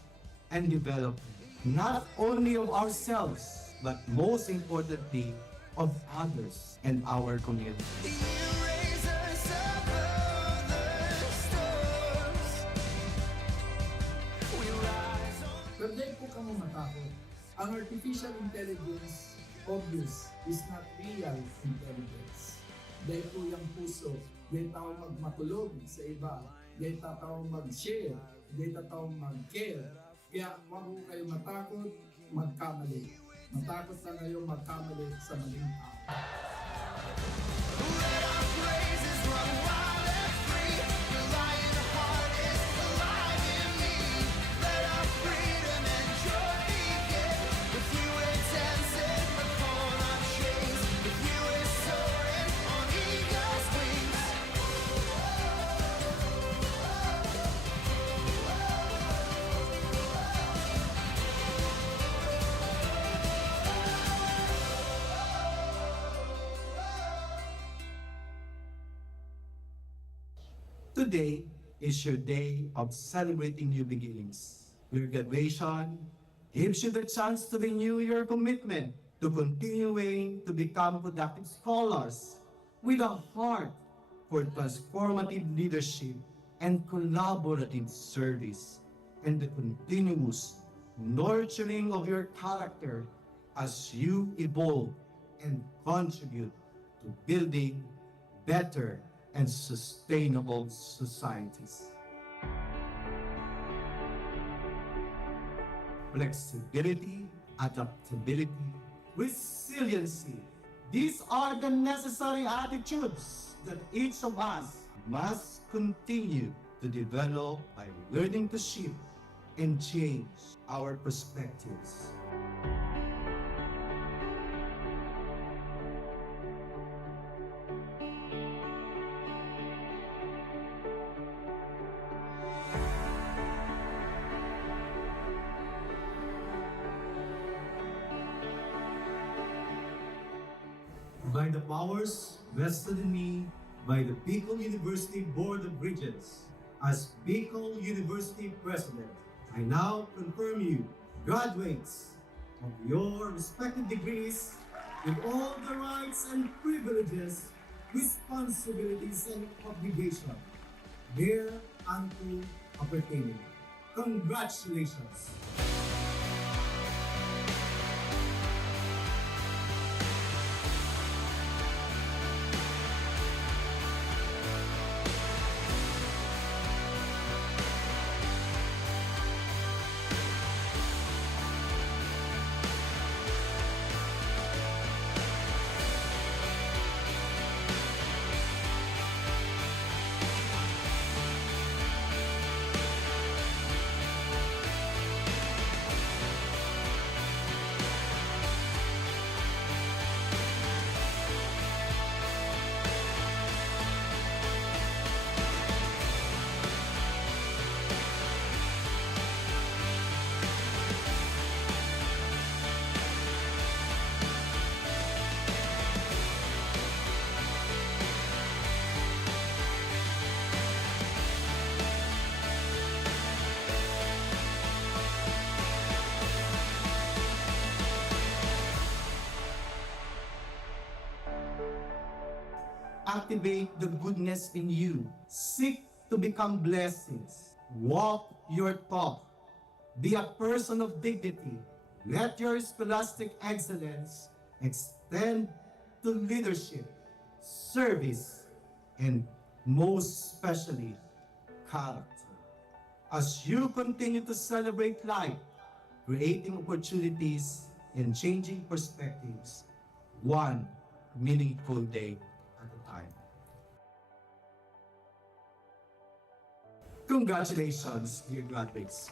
and development, not only of ourselves, but most importantly, of others and our community. You raise us above the storms. We rise on. Pero dahil po kamo matakot, ang artificial intelligence, obvious, is not real intelligence. Dahil po yung puso, dahil tao magmatulog sa iba, dahil tao mag-share, dahil tao mag-care. Kaya huwag po kayo matakot, magkamali. Matakot na kayo magkamali sa maling tao. Let our praises run wild and free. Your lion heart is alive in me. Let our freedom and joy begin. With you we're dancing upon our chains. With you we're soaring on eagle's wings. Today is your day of celebrating new beginnings. Your graduation gives you the chance to renew your commitment to continuing to become productive scholars with a heart for transformative leadership and collaborative service, and the continuous nurturing of your character as you evolve and contribute to building better and sustainable societies. Flexibility, adaptability, resiliency. These are the necessary attitudes that each of us must continue to develop by learning to shift and change our perspectives. By the powers vested in me by the Bicol University Board of Regents, as Bicol University President, I now confirm you graduates of your respective degrees with all the rights and privileges, responsibilities, and obligations thereunto appertaining. Congratulations! Activate the goodness in you. Seek to become blessings. Walk your talk. Be a person of dignity. Let your scholastic excellence extend to leadership, service, and most especially, character. As you continue to celebrate life, creating opportunities and changing perspectives, one meaningful day at a time. Congratulations, dear graduates.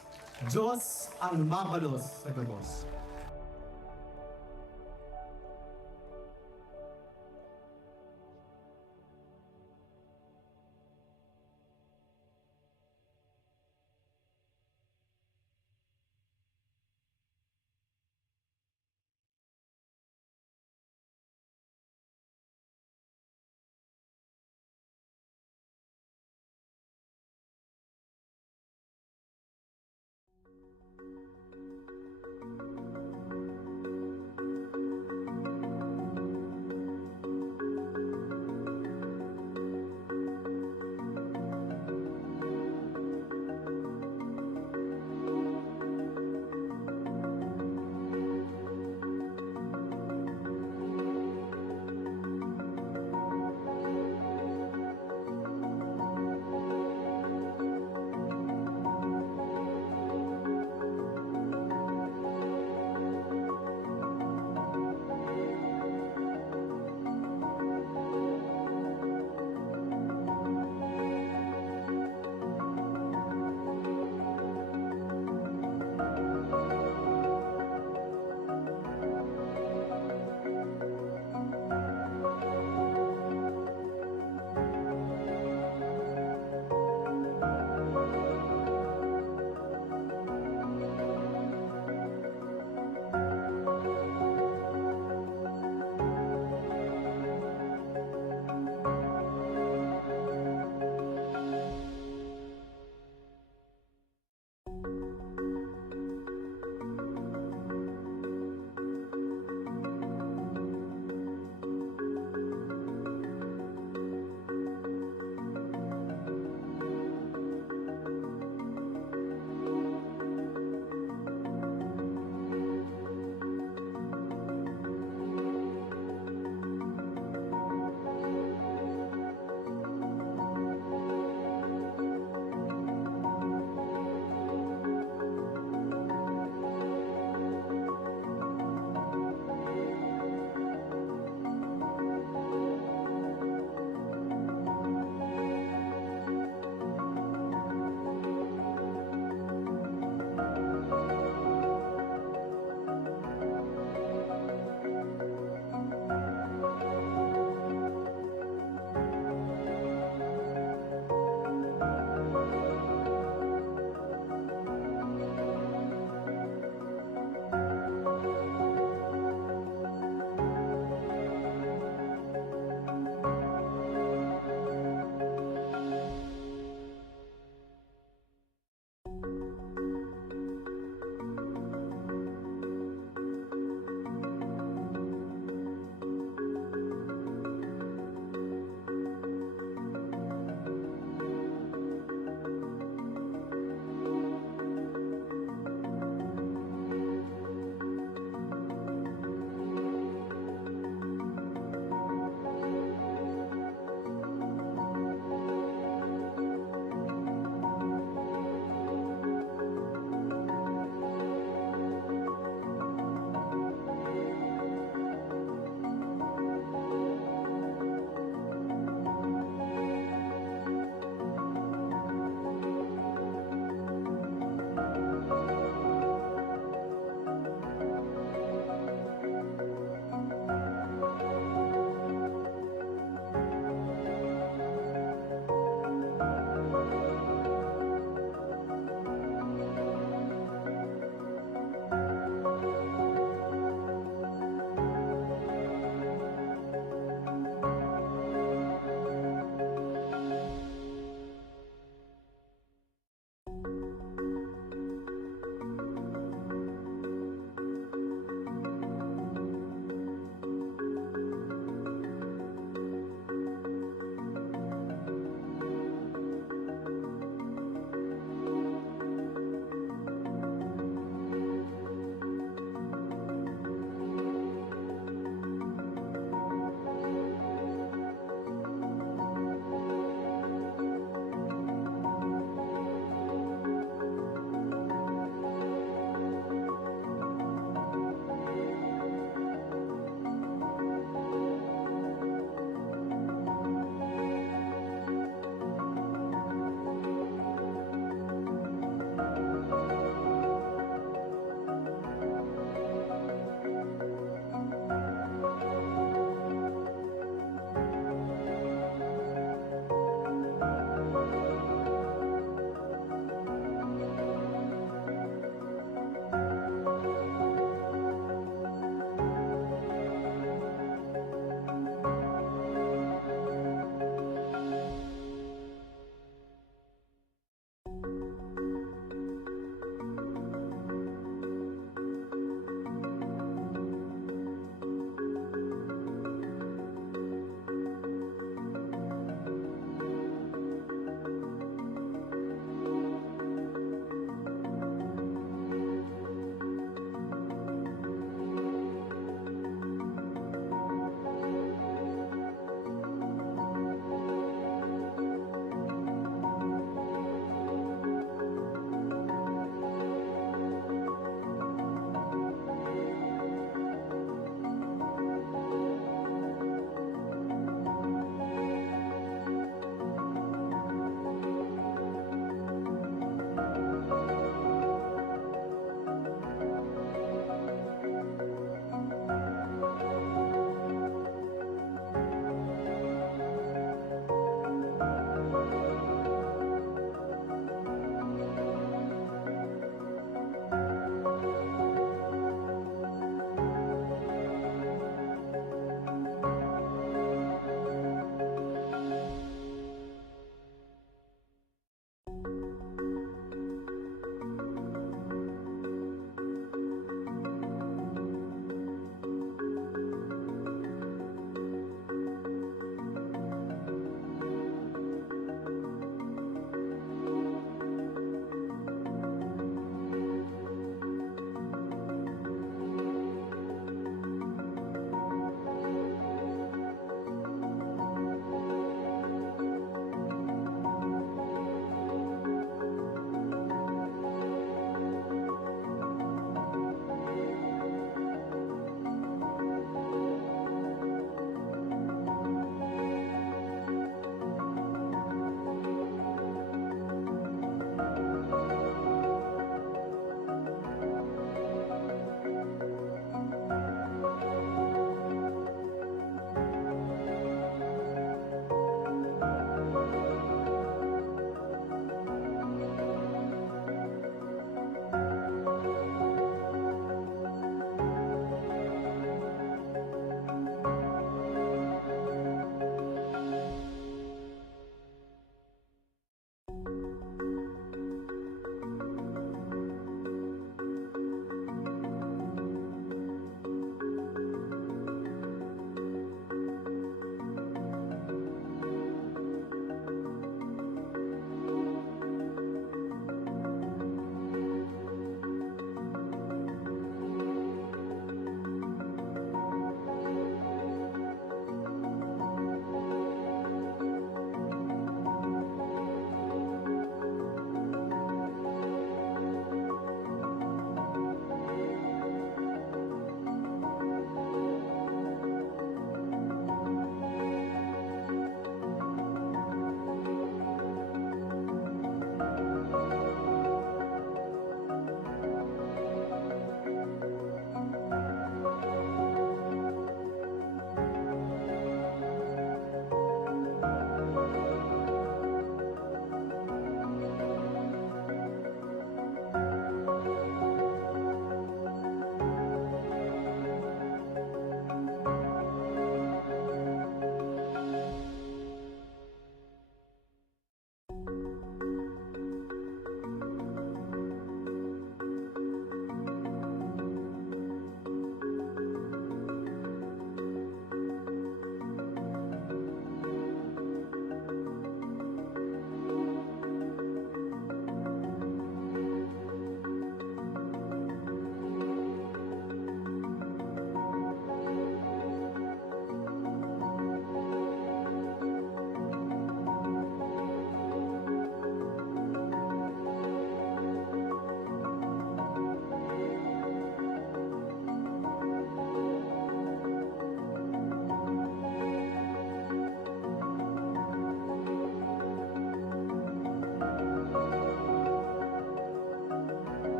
Diyos ang mabalos sa gabos.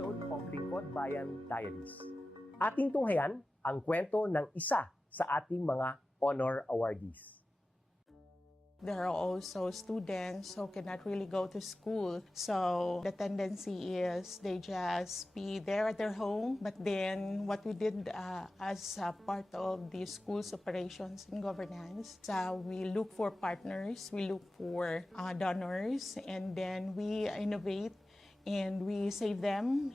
episode of Lingkod Bayan Diaries. Ating tunghayan ang kwento ng isa sa ating mga honor awardees. There are also students who cannot really go to school. So the tendency is they just be there at their home. But then what we did as part of the school's operations and governance, we look for partners, we look for donors, and then we innovate and we save them.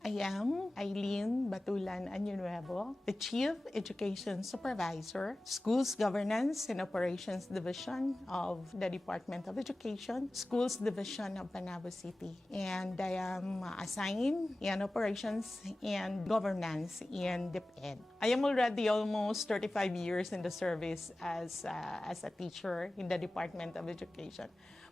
I am Eileen Batulan Añonuevo, the Chief Education Supervisor, Schools Governance and Operations Division of the Department of Education, Schools Division of Panabo City. And I am assigned in Operations and Governance in DepEd. I am already almost 35 years in the service as a teacher in the Department of Education.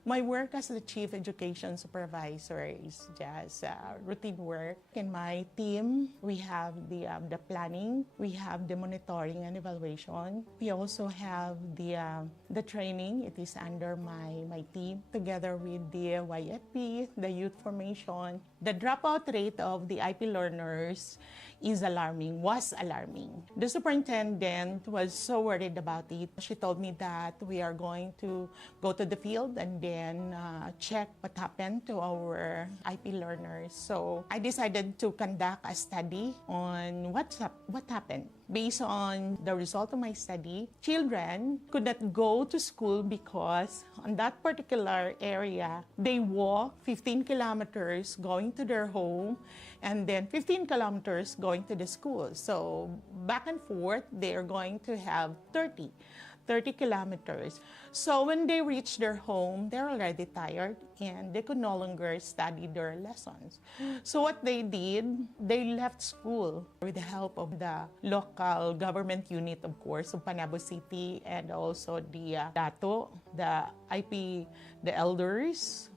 My work as the Chief Education Supervisor is just routine work. In my team, we have the planning, we have the monitoring and evaluation. We also have the training. It is under my team, together with the YFP, the youth formation. The dropout rate of the IP learners was alarming. The superintendent was so worried about it. She told me that we are going to go to the field and then check what happened to our IP learners. So I decided to conduct a study on what happened. Based on the result of my study, children could not go to school because on that particular area, they walk 15 kilometers going to their home and then 15 kilometers going to the school. So back and forth, they are going to have 30 kilometers. So when they reach their home, they're already tired and they could no longer study their lessons. So what they did, they left school with the help of the local government unit, of course, of Panabo City, and also the DATO, the IP, the elders.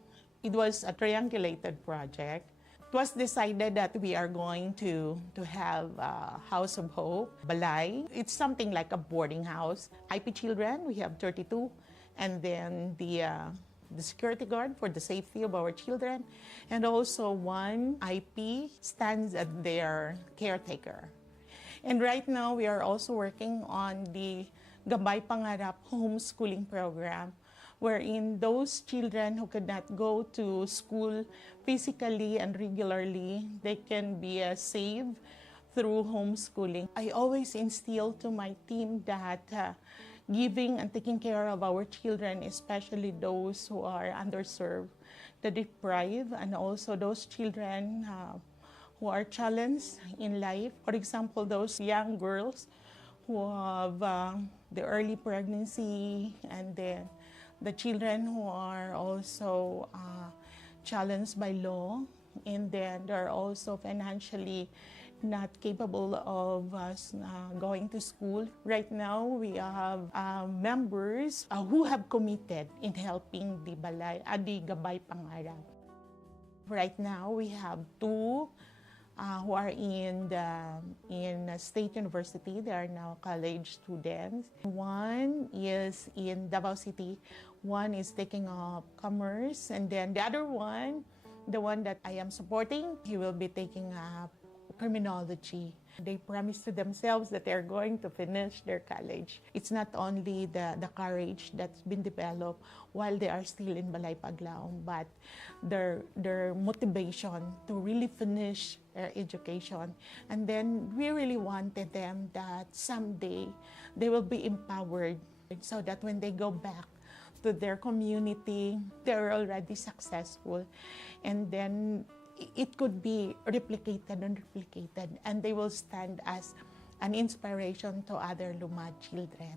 It was a triangulated project. It was decided that we are going to have a House of Hope, Balay. It's something like a boarding house. IP children, we have 32. And then the security guard for the safety of our children. And also one IP stands as their caretaker. And right now, we are also working on the Gabay Pangarap homeschooling program, wherein those children who could not go to school physically and regularly, they can be saved through homeschooling. I always instill to my team that giving and taking care of our children, especially those who are underserved, the deprived, and also those children who are challenged in life. For example, those young girls who have the early pregnancy, and then the children who are also challenged by law, and then they're also financially not capable of going to school. Right now, we have members who have committed in helping the Gabay Pangarap. Right now, we have two who are in State University. They are now college students. One is in Davao City. One is taking up commerce. And then the other one, the one that I am supporting, he will be taking up criminology. They promise to themselves that they're going to finish their college. It's not only the courage that's been developed while they are still in Balay Paglaom, but their motivation to really finish their education. And then we really wanted them that someday they will be empowered so that when they go back to their community, they're already successful. And then it could be replicated and replicated, and they will stand as an inspiration to other Lumad children.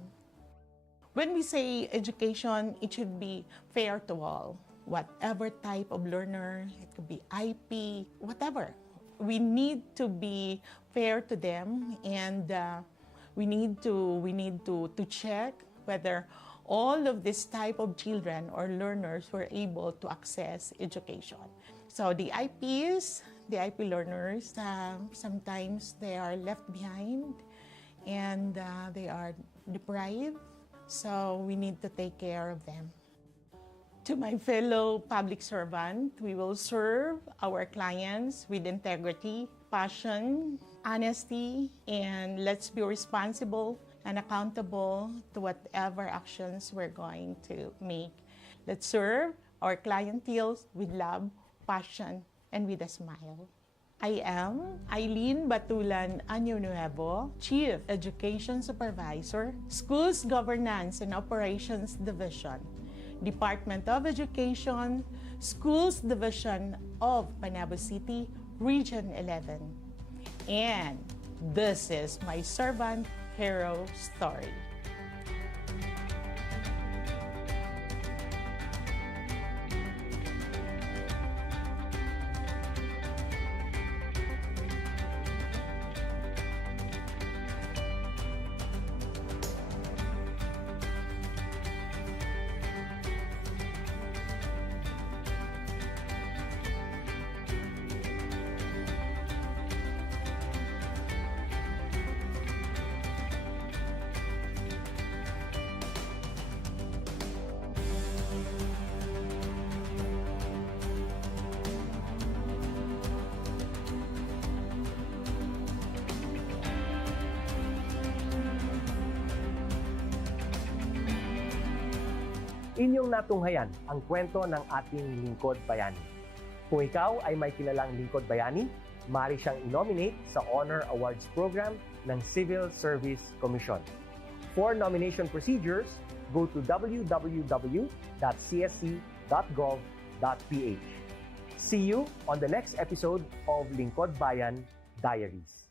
When we say education, it should be fair to all. Whatever type of learner, it could be IP, whatever. We need to be fair to them, and we need to check whether all of this type of children or learners were able to access education. So the IPs, the IP learners, sometimes they are left behind and they are deprived. So we need to take care of them. To my fellow public servant, we will serve our clients with integrity, passion, honesty, and let's be responsible and accountable to whatever actions we're going to make. Let's serve our clientele with love, passion, and with a smile. I am Eileen Batulan Año Nuevo, Chief Education Supervisor, Schools Governance and Operations Division, Department of Education, Schools Division of Panabo City, Region 11. And this is my servant hero story. Inyong natunghayan ang kwento ng ating lingkod bayani. Kung ikaw ay may kilalang lingkod bayani, maaari siyang i-nominate sa Honor Awards Program ng Civil Service Commission. For nomination procedures, go to www.csc.gov.ph. See you on the next episode of Lingkod Bayan Diaries.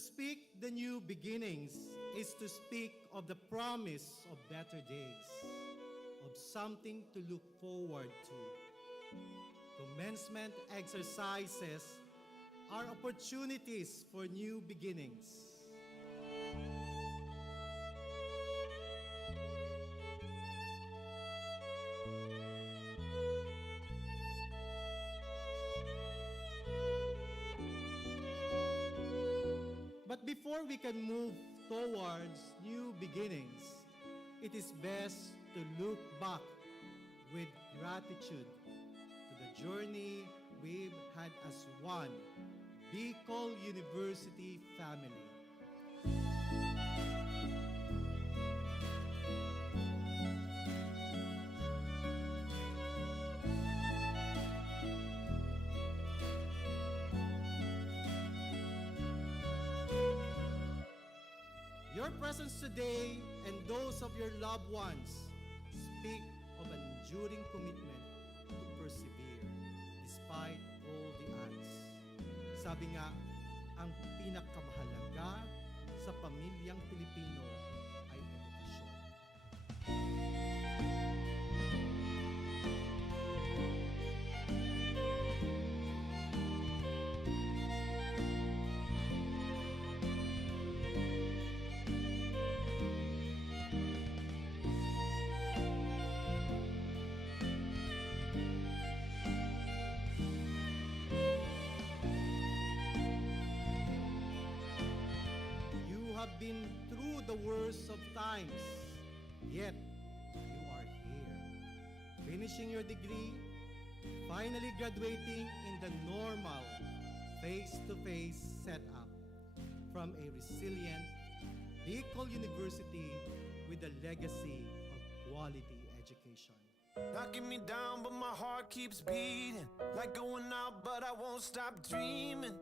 speak the new beginnings is to speak of the promise of better days, of something to look forward to. Commencement exercises are opportunities for new beginnings. But before we can move towards new beginnings, it is best to look back with gratitude to the journey we've had as one Bicol University family. Your presence today and those of your loved ones speak of an enduring commitment to persevere despite all the odds. Sabi nga, ang pinakamahalaga sa pamilyang Pilipino ay edukasyon. Have been through the worst of times, yet you are here, finishing your degree, finally graduating in the normal face-to-face setup from a resilient Bicol University with a legacy of quality education. Knocking me down, but my heart keeps beating. Like going out, but I won't stop dreaming.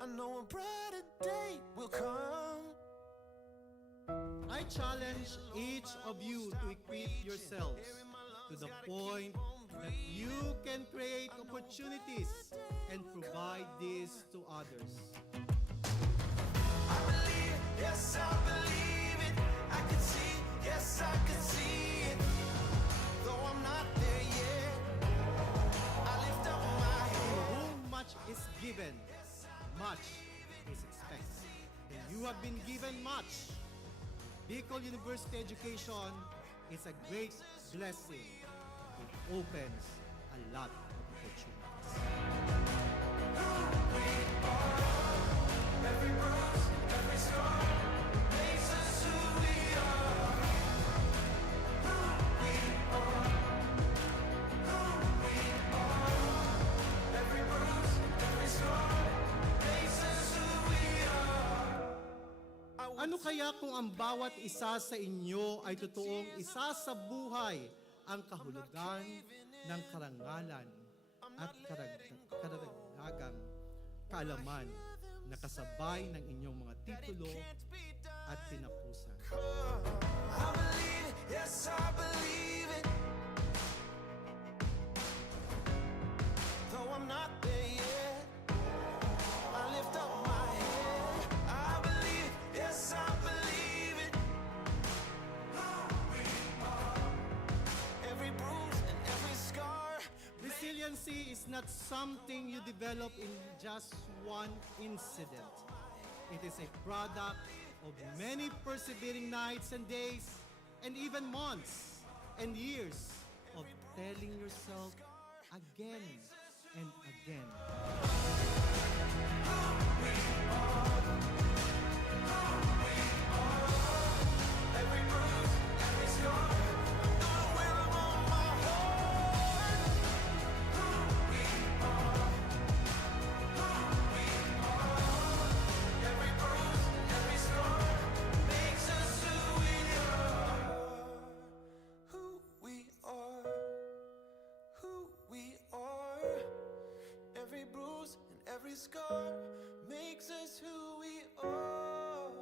I know a brighter day will come. I challenge each of you to equip yourselves to the point that you can create opportunities and provide this to others. I believe, yes, I believe it. I can see, yes, I can see it. Though I'm not there yet, I lift up my To head. whom much is given, much is expected. And you have been given much. Bicol University education is a great blessing. It opens a lot of opportunities. Every bruise, every scar makes us who we are. Who we are. Who we are. Every bruise, every scar makes us who we are. Ano kaya kung ang bawat isa sa inyo ay totoong isa sa buhay ang kahulugan ng karangalan at karagdagang kaalaman na kasabay ng inyong mga titulo at tinapusan. I believe it, yes, I believe it. Though I'm not there yet, I lift up my head. I believe, yes, I believe it. Every bruise and every scar. Resiliency is not something you develop in just one incident. It is a product of many persevering nights and days, and even months and years of telling yourself again and again. Every bruise, every scar. I'm gonna wear 'em on my heart. Who we are. Who we are. Every bruise, every scar makes us who we are. Who we are. Who we are. Every bruise and every scar makes us who we are.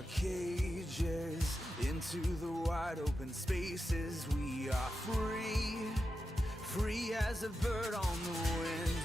our cages into the wide open spaces. We are free, free as a bird on the wind.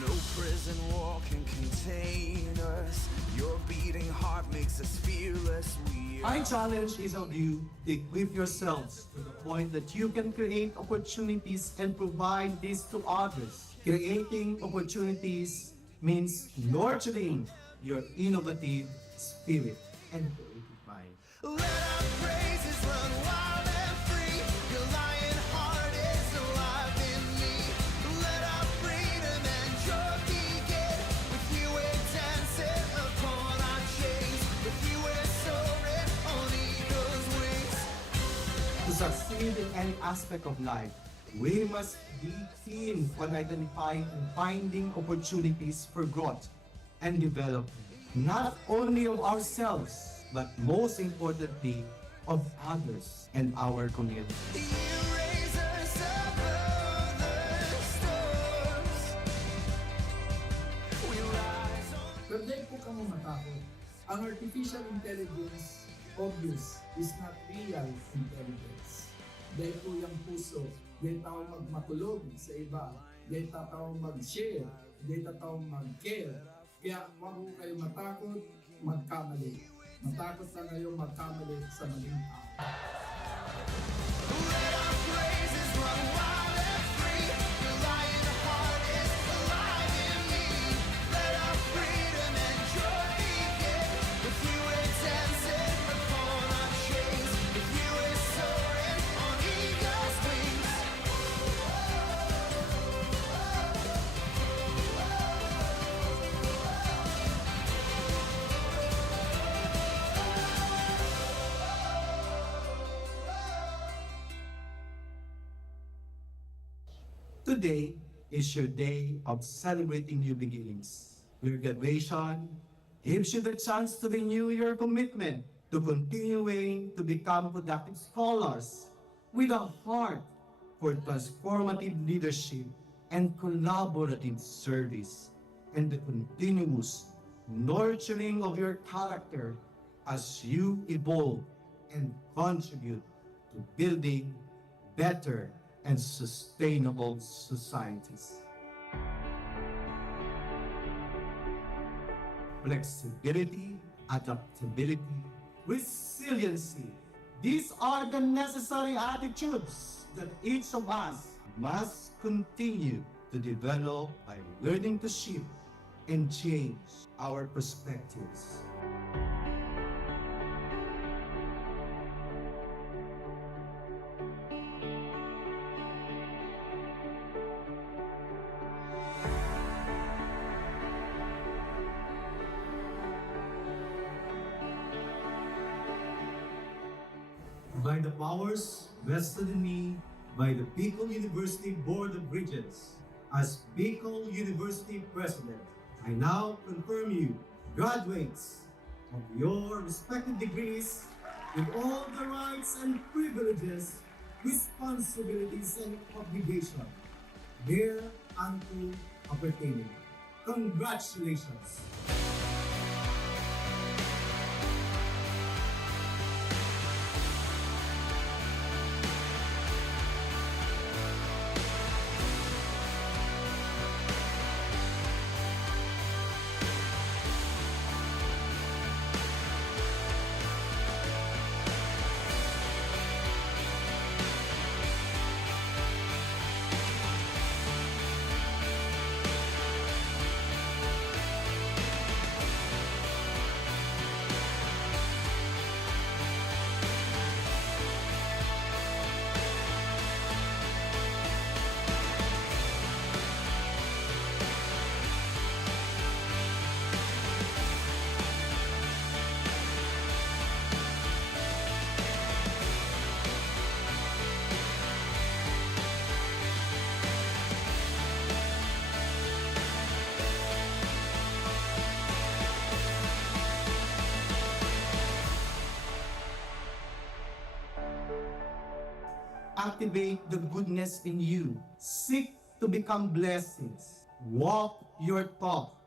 No prison wall can contain us. Your beating heart makes us fearless. My challenge is of you to equip yourselves to the point that you can create opportunities and provide this to others. Creating opportunities means nurturing your innovative spirit and creative mind. Let our praises run wild and free. Your lion heart is alive in me. Let our freedom and joy begin. With you we're dancing upon our chains. With you we're soaring on eagle's wings. To succeed in any aspect of life, we must be keen on identifying and finding opportunities for growth and development, not only of ourselves, but most importantly, of others and our community. You raise us above the storms. We rise on. Pero po kang matakot. Ang artificial intelligence, obvious, is not real intelligence. Dahil po yung puso, dahil tao magmatulog sa iba, dahil tao mag-share, dahil tao mag-care. Kaya huwag po kayo matakot, magkamali. Matakot na kayo magkamali sa maling tao. Let our praises run wild and free. Your lion heart is alive in me. Let our freedom and joy begin. With you we're dancing upon our chains. With you we're soaring on eagle's wings. Today is your day of celebrating new beginnings. Your graduation gives you the chance to renew your commitment to continuing to become productive scholars with a heart for transformative leadership and collaborative service, and the continuous nurturing of your character as you evolve and contribute to building better and sustainable societies. Flexibility, adaptability, resiliency. These are the necessary attitudes that each of us must continue to develop by learning to shift and change our perspectives. By the powers vested in me by the Bicol University Board of Regents, as Bicol University President, I now confirm you graduates of your respective degrees with all the rights and privileges, responsibilities and obligations thereunto appertaining. Congratulations! Activate the goodness in you. Seek to become blessings. Walk your talk.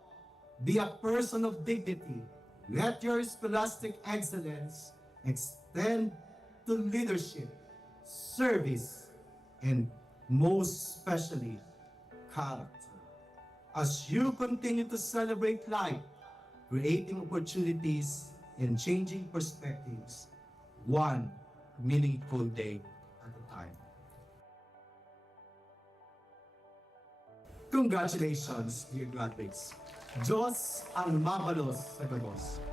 Be a person of dignity Let your scholastic excellence extend to leadership, service, and most especially, character. As you continue to celebrate life, creating opportunities and changing perspectives, one meaningful day at a time. Congratulations, dear graduates. Diyos ang mabalos sa gabos.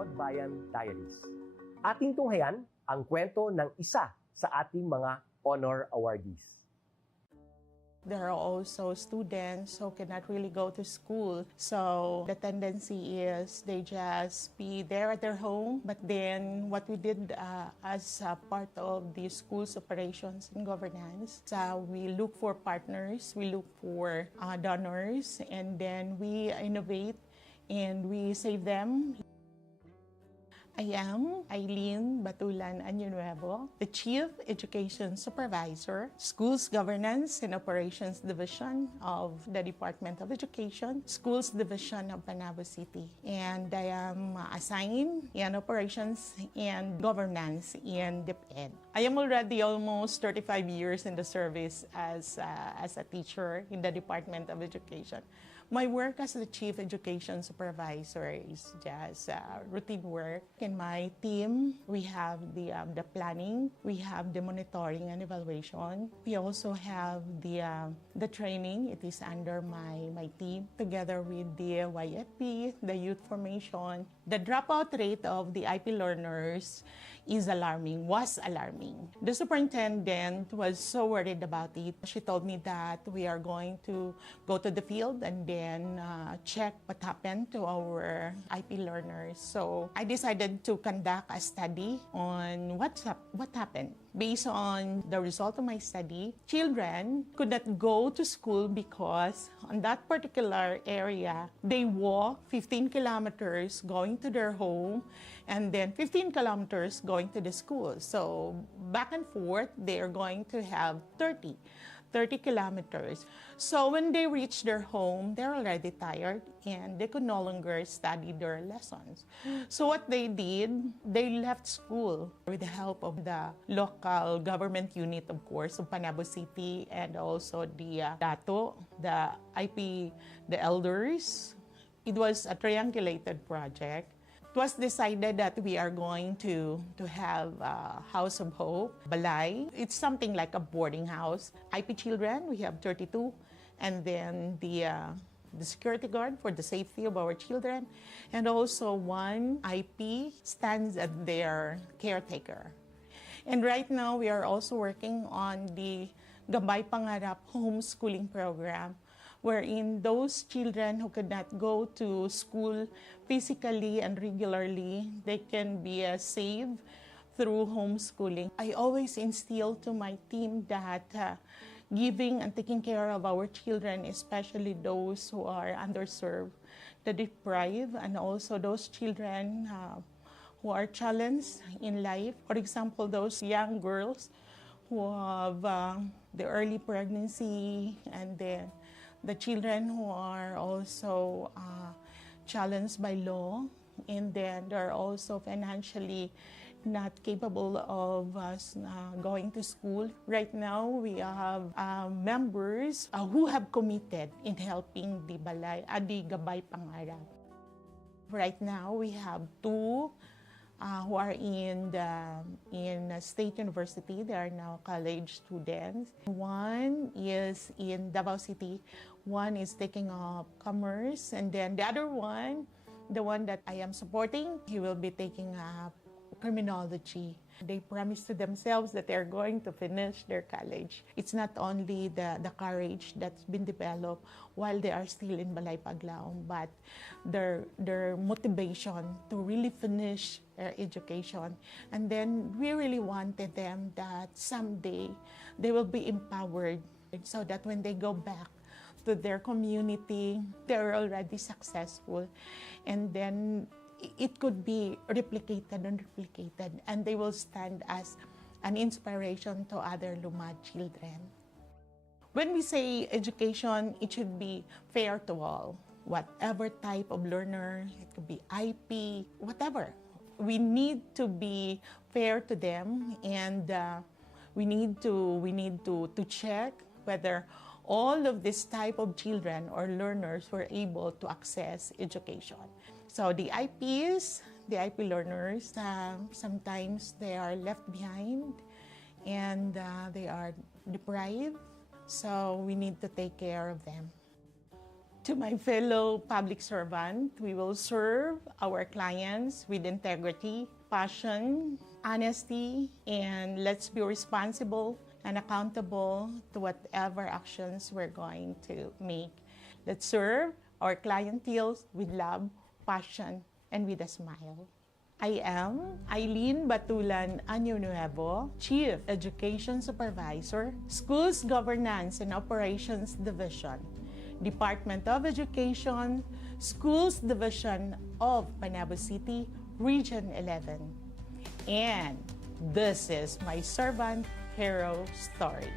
Lingkod Bayan Diaries. Ating tunghayan ang kwento ng isa sa ating mga honor awardees. There are also students who cannot really go to school. So the tendency is they just be there at their home. But then what we did as part of the school's operations and governance, we look for partners, we look for donors, and then we innovate and we save them. I am Eileen Batulan Año-Nuevo, the Chief Education Supervisor, Schools Governance and Operations Division of the Department of Education, Schools Division of Panabo City. And I am assigned in Operations and Governance in DepEd. I am already almost 35 years in the service as a teacher in the Department of Education. My work as the Chief Education Supervisor is just routine work. In my team, we have the planning, we have the monitoring and evaluation. We also have the training. It is under my team, together with the YFP, the youth formation. The dropout rate of the IP learners was alarming. The superintendent was so worried about it. She told me that we are going to go to the field and then check what happened to our IP learners. So I decided to conduct a study on what happened. Based on the result of my study, children could not go to school because on that particular area, they walk 15 kilometers going to their home and then 15 kilometers going to the school. So back and forth, they are going to have 30 kilometers. So when they reach their home, they're already tired and they could no longer study their lessons. So what they did, they left school with the help of the local government unit, of course, of Panabo City, and also the DATO, the IP, the elders. It was a triangulated project. It was decided that we are going to have a House of Hope, Balay. It's something like a boarding house. IP children, we have 32, and then the security guard for the safety of our children, and also one IP stands as their caretaker. And right now, we are also working on the Gabay Pangarap homeschooling program, wherein those children who could not go to school physically and regularly, they can be saved through homeschooling. I always instill to my team that giving and taking care of our children, especially those who are underserved, the deprived, and also those children who are challenged in life. For example, those young girls who have the early pregnancy, and then the children who are also challenged by law, and then they're also financially not capable of going to school. Right now, we have members who have committed in helping the Gabay Pangarap. Right now, we have two who are in State University. They are now college students. One is in Davao City. One is taking up commerce. And then the other one, the one that I am supporting, he will be taking up criminology. They promise to themselves that they're going to finish their college. It's not only the courage that's been developed while they are still in Balay Paglaom, but their motivation to really finish their education. And then we really wanted them that someday they will be empowered so that when they go back to their community, they're already successful. And then it could be replicated and replicated, and they will stand as an inspiration to other Lumad children. When we say education, it should be fair to all. Whatever type of learner, it could be IP, whatever. We need to be fair to them, and we need to check whether all of this type of children or learners were able to access education. So the IPs, the IP learners, sometimes they are left behind and they are deprived. So we need to take care of them. To my fellow public servant, we will serve our clients with integrity, passion, honesty, and let's be responsible and accountable to whatever actions we're going to make. Let's serve our clientele with love, passion, and with a smile. I am Eileen Batulan Año Nuevo, Chief Education Supervisor, Schools Governance and Operations Division, Department of Education, Schools Division of Panabo City, Region 11. And this is my servant hero story.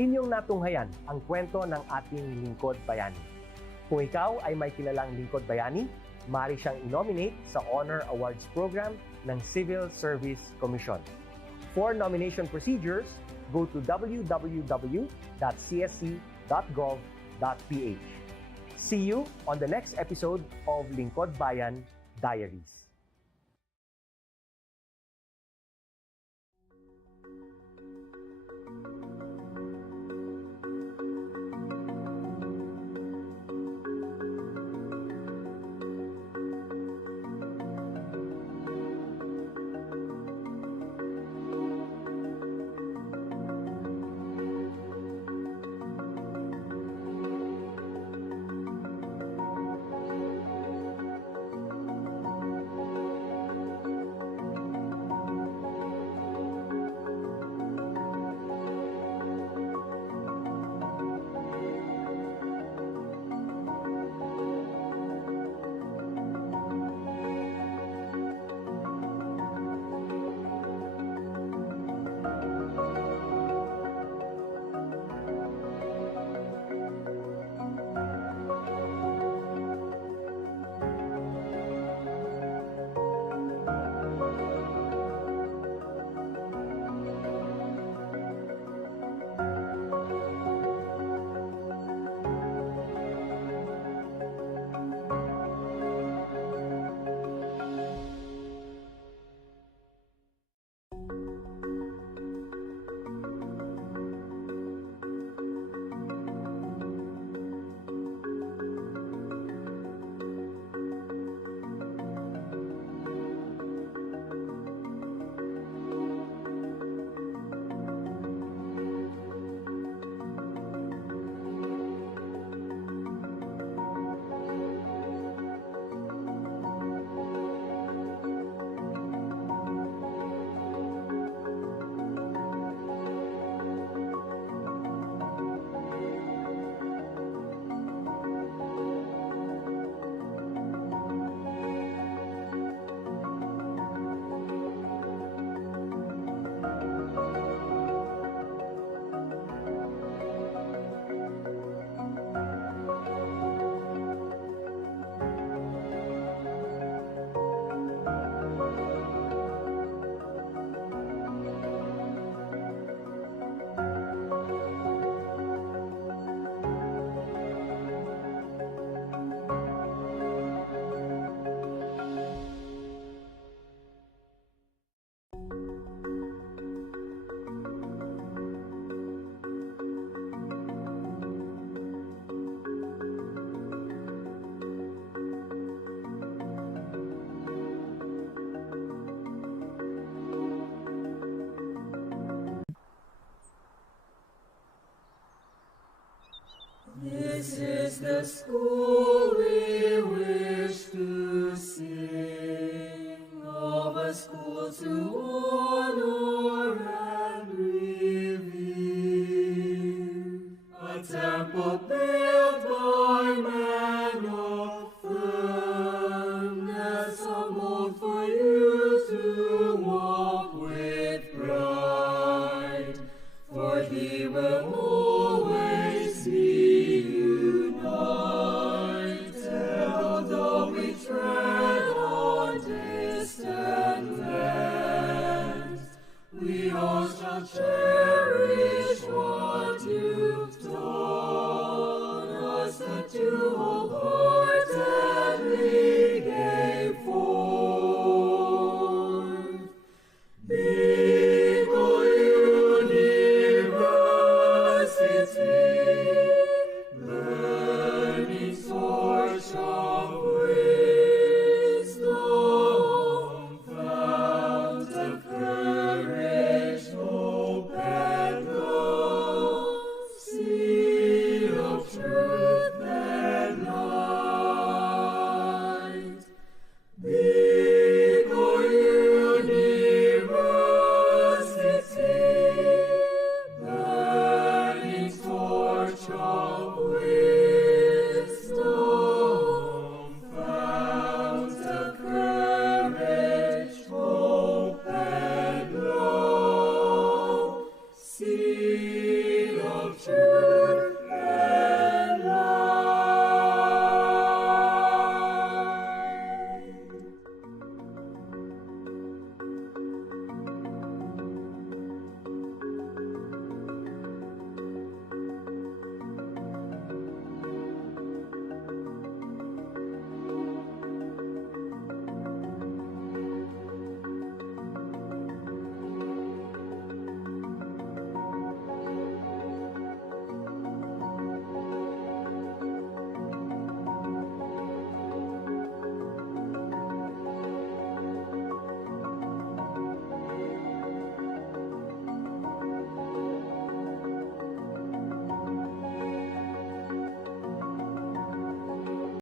Inyong natunghayan ang kwento ng ating lingkod bayani. Kung ikaw ay may kilalang lingkod bayani, maaari siyang i-nominate sa Honor Awards Program ng Civil Service Commission. For nomination procedures, go to www.csc.gov.ph. See you on the next episode of Lingkod Bayan Diaries. This is the school